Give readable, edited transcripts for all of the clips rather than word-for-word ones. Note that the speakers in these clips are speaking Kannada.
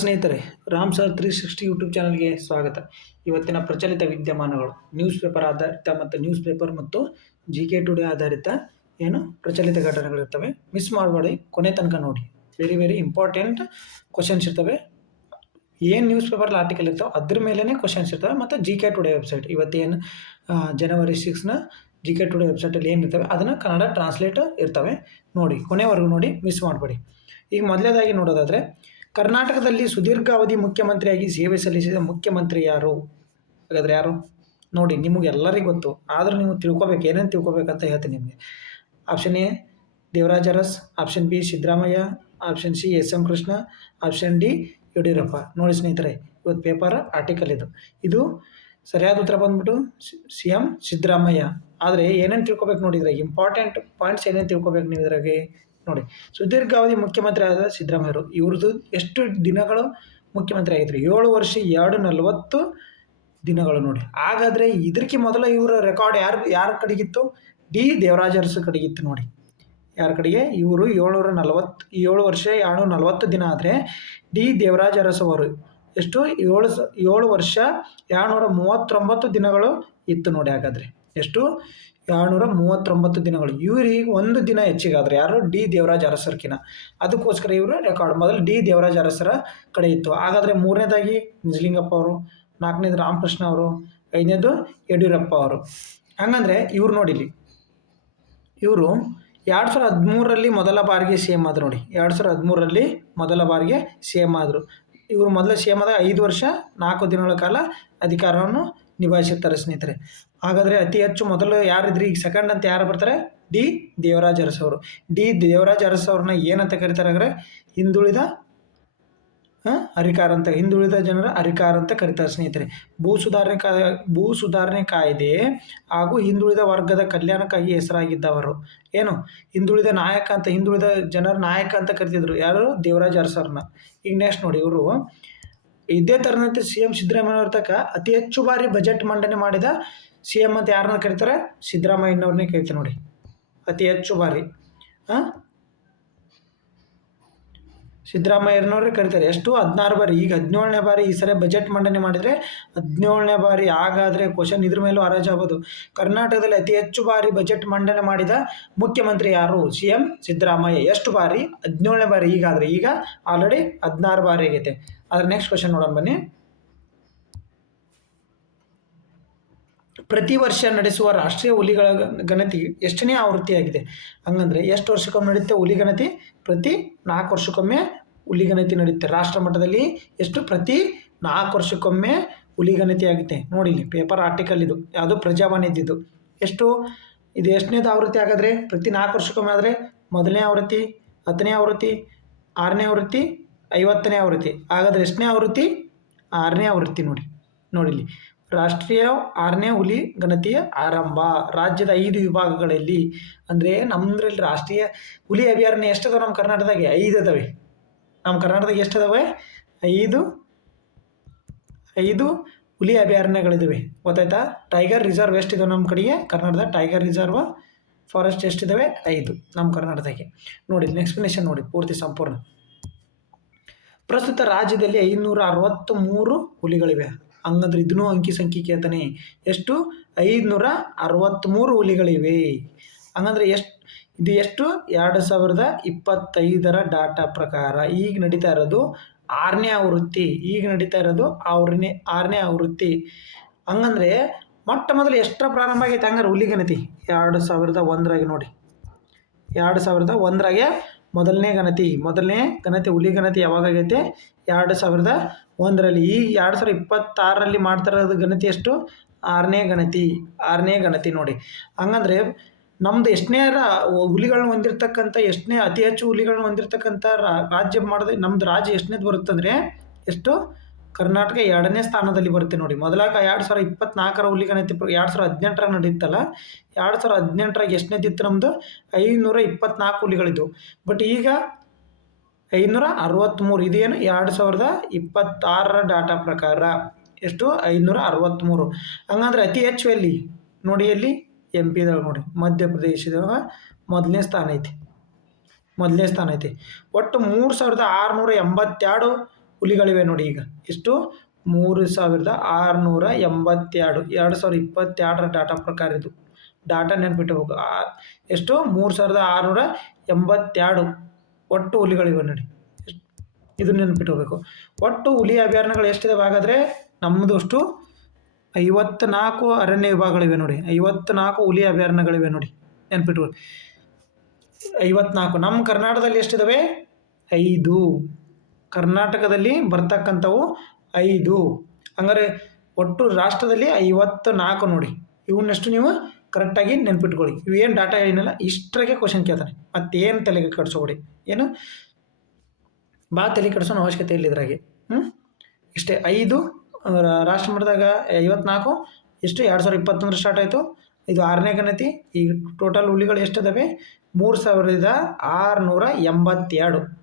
ಸ್ನೇಹಿತರೆ, ರಾಮ್ ಸರ್ 360 ಯೂಟ್ಯೂಬ್ ಚಾನಲ್ಗೆ ಸ್ವಾಗತ. ಇವತ್ತಿನ ಪ್ರಚಲಿತ ವಿದ್ಯಮಾನಗಳು ನ್ಯೂಸ್ ಪೇಪರ್ ಆಧಾರಿತ ಮತ್ತು ನ್ಯೂಸ್ ಪೇಪರ್ ಮತ್ತು GK ಟುಡೇ ಆಧಾರಿತ ಪ್ರಚಲಿತ ಘಟನೆಗಳಿರ್ತವೆ. ಮಿಸ್ ಮಾಡಬೇಡಿ, ಕೊನೆ ತನಕ ನೋಡಿ. ವೆರಿ ಇಂಪಾರ್ಟೆಂಟ್ ಕ್ವಶನ್ಸ್ ಇರ್ತವೆ. ಏನು ನ್ಯೂಸ್ ಪೇಪರ್ ಆರ್ಟಿಕಲ್ ಇರ್ತಾವೆ ಅದ್ರ ಮೇಲೇ ಕ್ವಶನ್ಸ್ ಇರ್ತವೆ. ಮತ್ತು GK ಟುಡೇ ವೆಬ್ಸೈಟ್ ಇವತ್ತೇನು ಜನವರಿ 6ನ GK ಟುಡೇ ವೆಬ್ಸೈಟಲ್ಲಿ ಏನಿರ್ತವೆ ಅದನ್ನು ಕನ್ನಡ ಟ್ರಾನ್ಸ್ಲೇಟ್ ಇರ್ತವೆ. ನೋಡಿ, ಕೊನೆವರೆಗೂ ನೋಡಿ, ಮಿಸ್ ಮಾಡಬೇಡಿ. ಈಗ ಮೊದಲನೇದಾಗಿ ನೋಡೋದಾದರೆ, ಕರ್ನಾಟಕದಲ್ಲಿ ಸುದೀರ್ಘಾವಧಿ ಮುಖ್ಯಮಂತ್ರಿಯಾಗಿ ಸೇವೆ ಸಲ್ಲಿಸಿದ ಮುಖ್ಯಮಂತ್ರಿ ಯಾರು? ಹಾಗಾದರೆ ಯಾರು ನೋಡಿ, ನಿಮಗೆ ಎಲ್ಲರಿಗೂ ಗೊತ್ತು, ಆದರೂ ನೀವು ತಿಳ್ಕೊಬೇಕು. ಏನೇನು ತಿಳ್ಕೊಬೇಕಂತ ಹೇಳ್ತೀನಿ ನಿಮಗೆ. Option A Devaraj Urs, option B Siddaramaiah, option C SM Krishna, option D Yediyurappa. ನೋಡಿ ಸ್ನೇಹಿತರೆ, ಇವತ್ತು ಪೇಪರ್ ಆರ್ಟಿಕಲ್ ಇದು ಸರಿಯಾದ ಉತ್ತರ ಬಂದ್ಬಿಟ್ಟು CM ಸಿದ್ದರಾಮಯ್ಯ. ಆದರೆ ಏನೇನು ತಿಳ್ಕೊಬೇಕು ನೋಡಿದ್ರೆ, ಇಂಪಾರ್ಟೆಂಟ್ ಪಾಯಿಂಟ್ಸ್ ಏನೇನು ತಿಳ್ಕೊಬೇಕು ನೀವು ಇದ್ರಾಗೆ ನೋಡಿ. ಸುದೀರ್ಘಾವಧಿ ಮುಖ್ಯಮಂತ್ರಿ ಆದ ಸಿದ್ದರಾಮಯ್ಯರು, ಇವ್ರದ್ದು ಎಷ್ಟು ದಿನಗಳು ಮುಖ್ಯಮಂತ್ರಿ ಆಗಿದ್ರು? 7 ವರ್ಷ 240 ದಿನಗಳು. ನೋಡಿ, ಹಾಗಾದರೆ ಇದಕ್ಕೆ ಮೊದಲ ಇವರ ರೆಕಾರ್ಡ್ ಯಾರ ಕಡೆಗಿತ್ತು? ಡಿ ದೇವರಾಜ ಅರಸು ಕಡೆಗಿತ್ತು. ನೋಡಿ, ಯಾರ ಕಡೆಗೆ? ಇವರು 7 ವರ್ಷ 240 ದಿನ ಆದರೆ ಡಿ ದೇವರಾಜ ಅರಸು ಅವರು ಎಷ್ಟು? 7 ವರ್ಷ 239 ದಿನಗಳು ಇತ್ತು. ನೋಡಿ, ಹಾಗಾದರೆ ಎಷ್ಟು? 239 ದಿನಗಳು. ಇವ್ರಿಗೆ ಒಂದು ದಿನ ಹೆಚ್ಚಿಗಾದ್ರೆ ಯಾರು? ಡಿ ದೇವರಾಜ ಅರಸರ್ಕಿನ. ಅದಕ್ಕೋಸ್ಕರ ಇವರು ರೆಕಾರ್ಡ್ ಮೊದಲು ಡಿ ದೇವರಾಜ ಅರಸರ ಕಡೆ ಇತ್ತು. ಹಾಗಾದರೆ ಮೂರನೇದಾಗಿ ನಿಜಲಿಂಗಪ್ಪ ಅವರು, 4ನೇದು ರಾಮಕೃಷ್ಣ ಅವರು, 5ನೇದು ಯಡಿಯೂರಪ್ಪ ಅವರು. ಹಂಗಂದರೆ ಇವ್ರು ನೋಡಿಲಿ, ಇವರು 2013ರಲ್ಲಿ ಮೊದಲ ಬಾರಿಗೆ CM ಆದರು. ನೋಡಿ, 2013ರಲ್ಲಿ ಮೊದಲ ಬಾರಿಗೆ CM ಆದರು. ಇವರು ಮೊದಲ CM ಆದಾಗ 5 ವರ್ಷ 4 ದಿನಗಳ ಕಾಲ ಅಧಿಕಾರವನ್ನು ನಿಭಾಯಿಸುತ್ತಾರೆ ಸ್ನೇಹಿತರೆ. ಹಾಗಾದರೆ ಅತಿ ಹೆಚ್ಚು ಮೊದಲು ಯಾರಿದ್ರಿ? ಈಗ ಸೆಕೆಂಡ್ ಅಂತ ಯಾರು ಬರ್ತಾರೆ? ಡಿ ದೇವರಾಜ ಅರಸು ಅವರು. ಡಿ ದೇವರಾಜ ಅರಸು ಅವ್ರನ್ನ ಏನಂತ ಕರೀತಾರೆ ಅಂದರೆ ಹಿಂದುಳಿದ ಅಧಿಕಾರ ಅಂತ, ಹಿಂದುಳಿದ ಜನರ ಅಧಿಕಾರ ಅಂತ ಕರೀತಾರೆ ಸ್ನೇಹಿತರೆ. ಭೂ ಸುಧಾರಣೆ ಕಾಯ್ದೆ ಹಾಗೂ ಹಿಂದುಳಿದ ವರ್ಗದ ಕಲ್ಯಾಣಕ್ಕಾಗಿ ಹೆಸರಾಗಿದ್ದವರು. ಏನು? ಹಿಂದುಳಿದ ನಾಯಕ ಅಂತ, ಹಿಂದುಳಿದ ಜನರ ನಾಯಕ ಅಂತ ಕರಿತಿದ್ರು. ಯಾರು? ದೇವರಾಜ ಅರಸರನ್ನ. ಈಗ ನೆಕ್ಸ್ಟ್ ನೋಡಿ, ಇವರು ಇದೇ ಥರನಂತೆ CM ಸಿದ್ದರಾಮಯ್ಯವ್ರ ತಕ್ಕ ಅತಿ ಹೆಚ್ಚು ಬಾರಿ ಬಜೆಟ್ ಮಂಡನೆ ಮಾಡಿದ CM ಅಂತ ಯಾರನ್ನ ಕರೀತಾರೆ? ಸಿದ್ದರಾಮಯ್ಯನವ್ರನ್ನೇ ಕರೀತಾರೆ. ನೋಡಿ, ಅತಿ ಹೆಚ್ಚು ಬಾರಿ ಸಿದ್ದರಾಮಯ್ಯನವ್ರೇ ಕರೀತಾರೆ. ಎಷ್ಟು? 16 ಬಾರಿ. ಈಗ 17ನೇ ಬಾರಿ ಈ ಸಲ ಬಜೆಟ್ ಮಂಡನೆ ಮಾಡಿದರೆ 17ನೇ ಬಾರಿ. ಹಾಗಾದರೆ ಕ್ವಶನ್ ಇದ್ರ ಮೇಲೂ ಆಗ್ಬೋದು. ಕರ್ನಾಟಕದಲ್ಲಿ ಅತಿ ಹೆಚ್ಚು ಬಾರಿ ಬಜೆಟ್ ಮಂಡನೆ ಮಾಡಿದ ಮುಖ್ಯಮಂತ್ರಿ ಯಾರು? CM ಸಿದ್ದರಾಮಯ್ಯ. ಎಷ್ಟು ಬಾರಿ? 17ನೇ ಬಾರಿ. ಈಗ ಆಲ್ರೆಡಿ 16 ಬಾರಿ ಆಗೈತೆ. ಆದರೆ ನೆಕ್ಸ್ಟ್ ಕ್ವಶನ್ ನೋಡೋಣ ಬನ್ನಿ. ಪ್ರತಿ ವರ್ಷ ನಡೆಸುವ ರಾಷ್ಟ್ರೀಯ ಹುಲಿಗಳ ಗಣತಿ ಎಷ್ಟನೇ ಆವೃತ್ತಿಯಾಗಿದೆ? ಹಂಗಂದರೆ ಎಷ್ಟು ವರ್ಷಕ್ಕೊಮ್ಮೆ ನಡೆಯುತ್ತೆ ಹುಲಿ ಗಣತಿ? ಪ್ರತಿ 4 ವರ್ಷಕ್ಕೊಮ್ಮೆ ಹುಲಿ ಗಣತಿ ನಡೆಯುತ್ತೆ ರಾಷ್ಟ್ರ ಮಟ್ಟದಲ್ಲಿ. ಎಷ್ಟು? ಪ್ರತಿ 4 ವರ್ಷಕ್ಕೊಮ್ಮೆ ಹುಲಿ ಗಣತಿ ಆಗುತ್ತೆ. ನೋಡಿ, ಇಲ್ಲಿ ಪೇಪರ್ ಆರ್ಟಿಕಲ್ ಇದು, ಯಾವುದೋ ಪ್ರಜಾವಾಣಿಜ್ಯದ್ದು. ಎಷ್ಟು? ಇದು ಎಷ್ಟನೇದು ಆವೃತ್ತಿ? ಹಾಗಾದರೆ ಪ್ರತಿ 4 ವರ್ಷಕ್ಕೊಮ್ಮೆ ಆದರೆ ಮೊದಲನೇ ಆವೃತ್ತಿ, 10ನೇ ಆವೃತ್ತಿ, 6ನೇ ಆವೃತ್ತಿ, 50ನೇ ಆವೃತ್ತಿ. ಹಾಗಾದರೆ ಎಷ್ಟನೇ ಆವೃತ್ತಿ? 6ನೇ ಆವೃತ್ತಿ. ನೋಡಿಲಿ, ರಾಷ್ಟ್ರೀಯ 6ನೇ ಹುಲಿ ಗಣತಿಯ ಆರಂಭ ರಾಜ್ಯದ 5 ವಿಭಾಗಗಳಲ್ಲಿ. ಅಂದರೆ ನಮ್ಮದ್ರಲ್ಲಿ ರಾಷ್ಟ್ರೀಯ ಹುಲಿ ಅಭಯಾರಣ್ಯ ಎಷ್ಟದಾವೆ ನಮ್ಮ ಕರ್ನಾಟಕದಾಗೆ? 5 ಅದಾವೆ. ನಮ್ಮ ಕರ್ನಾಟಕದಾಗ ಎಷ್ಟದಾವೆ? 5 ಹುಲಿ ಅಭಯಾರಣ್ಯಗಳಿದ್ದಾವೆ. ಗೊತ್ತಾಯ್ತಾ? ಟೈಗರ್ ರಿಸರ್ವ್ ಎಷ್ಟಿದಾವೆ ನಮ್ಮ ಕಡೆಗೆ? ಕರ್ನಾಟಕದ ಟೈಗರ್ ರಿಸರ್ವ್ ಫಾರೆಸ್ಟ್ ಎಷ್ಟಿದ್ದಾವೆ? 5 ನಮ್ಮ ಕರ್ನಾಟಕದಾಗೆ. ನೋಡಿ, ಎಕ್ಸ್ಪ್ಲನೇಷನ್ ನೋಡಿ ಪೂರ್ತಿ ಸಂಪೂರ್ಣ. ಪ್ರಸ್ತುತ ರಾಜ್ಯದಲ್ಲಿ 563 ಹುಲಿಗಳಿವೆ. ಹಂಗಂದ್ರೆ ಇದನ್ನೂ ಅಂಕಿ ಸಂಖ್ಯೆ ಕೇಳ್ತಾನೆ. ಎಷ್ಟು? 563 ಹುಲಿಗಳಿವೆ. ಹಂಗಂದ್ರೆ ಇದು ಎಷ್ಟು? 2025ರ ಡಾಟಾ ಪ್ರಕಾರ ಈಗ ನಡೀತಾ ಇರೋದು 6ನೇ ಆವೃತ್ತಿ. 6ನೇ ಆವೃತ್ತಿ. ಹಂಗಂದ್ರೆ ಮೊಟ್ಟ ಮೊದಲು ಎಷ್ಟರ ಪ್ರಾರಂಭ ಆಗೈತೆ? ಹಂಗಾರೆ ಹುಲಿ ಗಣತಿ 2001ರಾಗೆ. ನೋಡಿ, 2001ರಾಗೆ ಮೊದಲನೇ ಗಣತಿ ಹುಲಿ ಗಣತಿ ಯಾವಾಗ ಆಗೈತೆ? 2001ರಲ್ಲಿ. ಈ 2026ರಲ್ಲಿ ಮಾಡ್ತಾಯಿರೋದು ಗಣತಿ ಎಷ್ಟು? 6ನೇ ಗಣತಿ. ನೋಡಿ, ಹಂಗಂದರೆ ನಮ್ಮದು ಎಷ್ಟನೇ ಹುಲಿಗಳನ್ನ ಹೊಂದಿರತಕ್ಕಂಥ, ಎಷ್ಟನೇ ಅತಿ ಹೆಚ್ಚು ಹುಲಿಗಳನ್ನ ಹೊಂದಿರತಕ್ಕಂಥ ರಾಜ್ಯ ಮಾಡಿದ್ರೆ ನಮ್ಮದು ರಾಜ್ಯ ಎಷ್ಟನೇದು ಬರುತ್ತಂದರೆ ಎಷ್ಟು? ಕರ್ನಾಟಕ 2ನೇ ಸ್ಥಾನದಲ್ಲಿ ಬರುತ್ತೆ. ನೋಡಿ, ಮೊದಲಾಗ 2024ರ ಹುಲಿ ಗಣತಿ 2018ರ ನಡೀತಲ್ಲ, 2018ರಾಗ ಎಷ್ಟನೇದಿತ್ತು? ನಮ್ಮದು 524 ಹುಲಿಗಳಿದ್ದು. ಬಟ್ ಈಗ 563. ಇದೇನು? 2026ರ ಡಾಟಾ ಪ್ರಕಾರ ಎಷ್ಟು? 563. ಹಂಗಂದ್ರೆ ಅತಿ ಹೆಚ್ಚು ಎಲ್ಲಿ? ನೋಡಿ, ಎಲ್ಲಿ? MP ದಾಗ. ನೋಡಿ, ಮಧ್ಯಪ್ರದೇಶದಾಗ ಮೊದಲನೇ ಸ್ಥಾನ ಐತಿ. ಒಟ್ಟು 3682 ಹುಲಿಗಳಿವೆ ನೋಡಿ. ಈಗ ಎಷ್ಟು? 3682. 2022ರ ಡಾಟಾ ಪ್ರಕಾರ ಇದು ಡಾಟಾ ನೆನ್ಪಿಟ್ಟಬೇಕು. ಎಷ್ಟು? 3682 ಒಟ್ಟು ಹುಲಿಗಳಿವೆ ನೋಡಿ. ಇದು ನೆನ್ಪಿಟ್ಕೋಬೇಕು. ಒಟ್ಟು ಹುಲಿ ಅಭಯಾರಣ್ಯಗಳು ಎಷ್ಟಿದಾವೆ ಹಾಗಾದರೆ? ನಮ್ಮದು ಅಷ್ಟು 54 ಅರಣ್ಯ ವಿಭಾಗಗಳಿವೆ ನೋಡಿ. 54 ಹುಲಿ ಅಭಯಾರಣ್ಯಗಳಿವೆ ನೋಡಿ, ನೆನ್ಪಿಟ್ಕೊಳ್ಳಿ. 54. ನಮ್ಮ ಕರ್ನಾಟಕದಲ್ಲಿ ಎಷ್ಟಿದಾವೆ? 5. ಕರ್ನಾಟಕದಲ್ಲಿ ಬರ್ತಕ್ಕಂಥವು 5. ಹಂಗಾರೆ ಒಟ್ಟು ರಾಷ್ಟ್ರದಲ್ಲಿ 54 ನೋಡಿ. ಇವನ್ನೆಷ್ಟು ನೀವು ಕರೆಕ್ಟಾಗಿ ನೆನ್ಪಿಟ್ಕೊಳ್ಳಿ. ಇವೇನು ಡಾಟಾ ಏನಿಲ್ಲ, ಇಷ್ಟರಾಗೆ ಕ್ವಶನ್ ಕೇಳ್ತಾನೆ. ಮತ್ತೇನು ತಲೆಗೆ ಕಟ್ಸೋಬೇಡಿ. ಏನು ಭಾಳ ತಲೆ ಕಟ್ಸೋಣ ಅವಶ್ಯಕತೆ ಇಲ್ಲ ಇದ್ರಾಗೆ. ಇಷ್ಟೇ. 5 ರಾಷ್ಟ್ರ ಮಟ್ಟದಾಗ 54. ಎಷ್ಟು? 2021 ಸ್ಟಾರ್ಟ್ ಆಯಿತು. ಇದು 6ನೇ ಗಣತಿ. ಈಗ ಟೋಟಲ್ ಹುಲಿಗಳು ಎಷ್ಟಿದಾವೆ? 3682.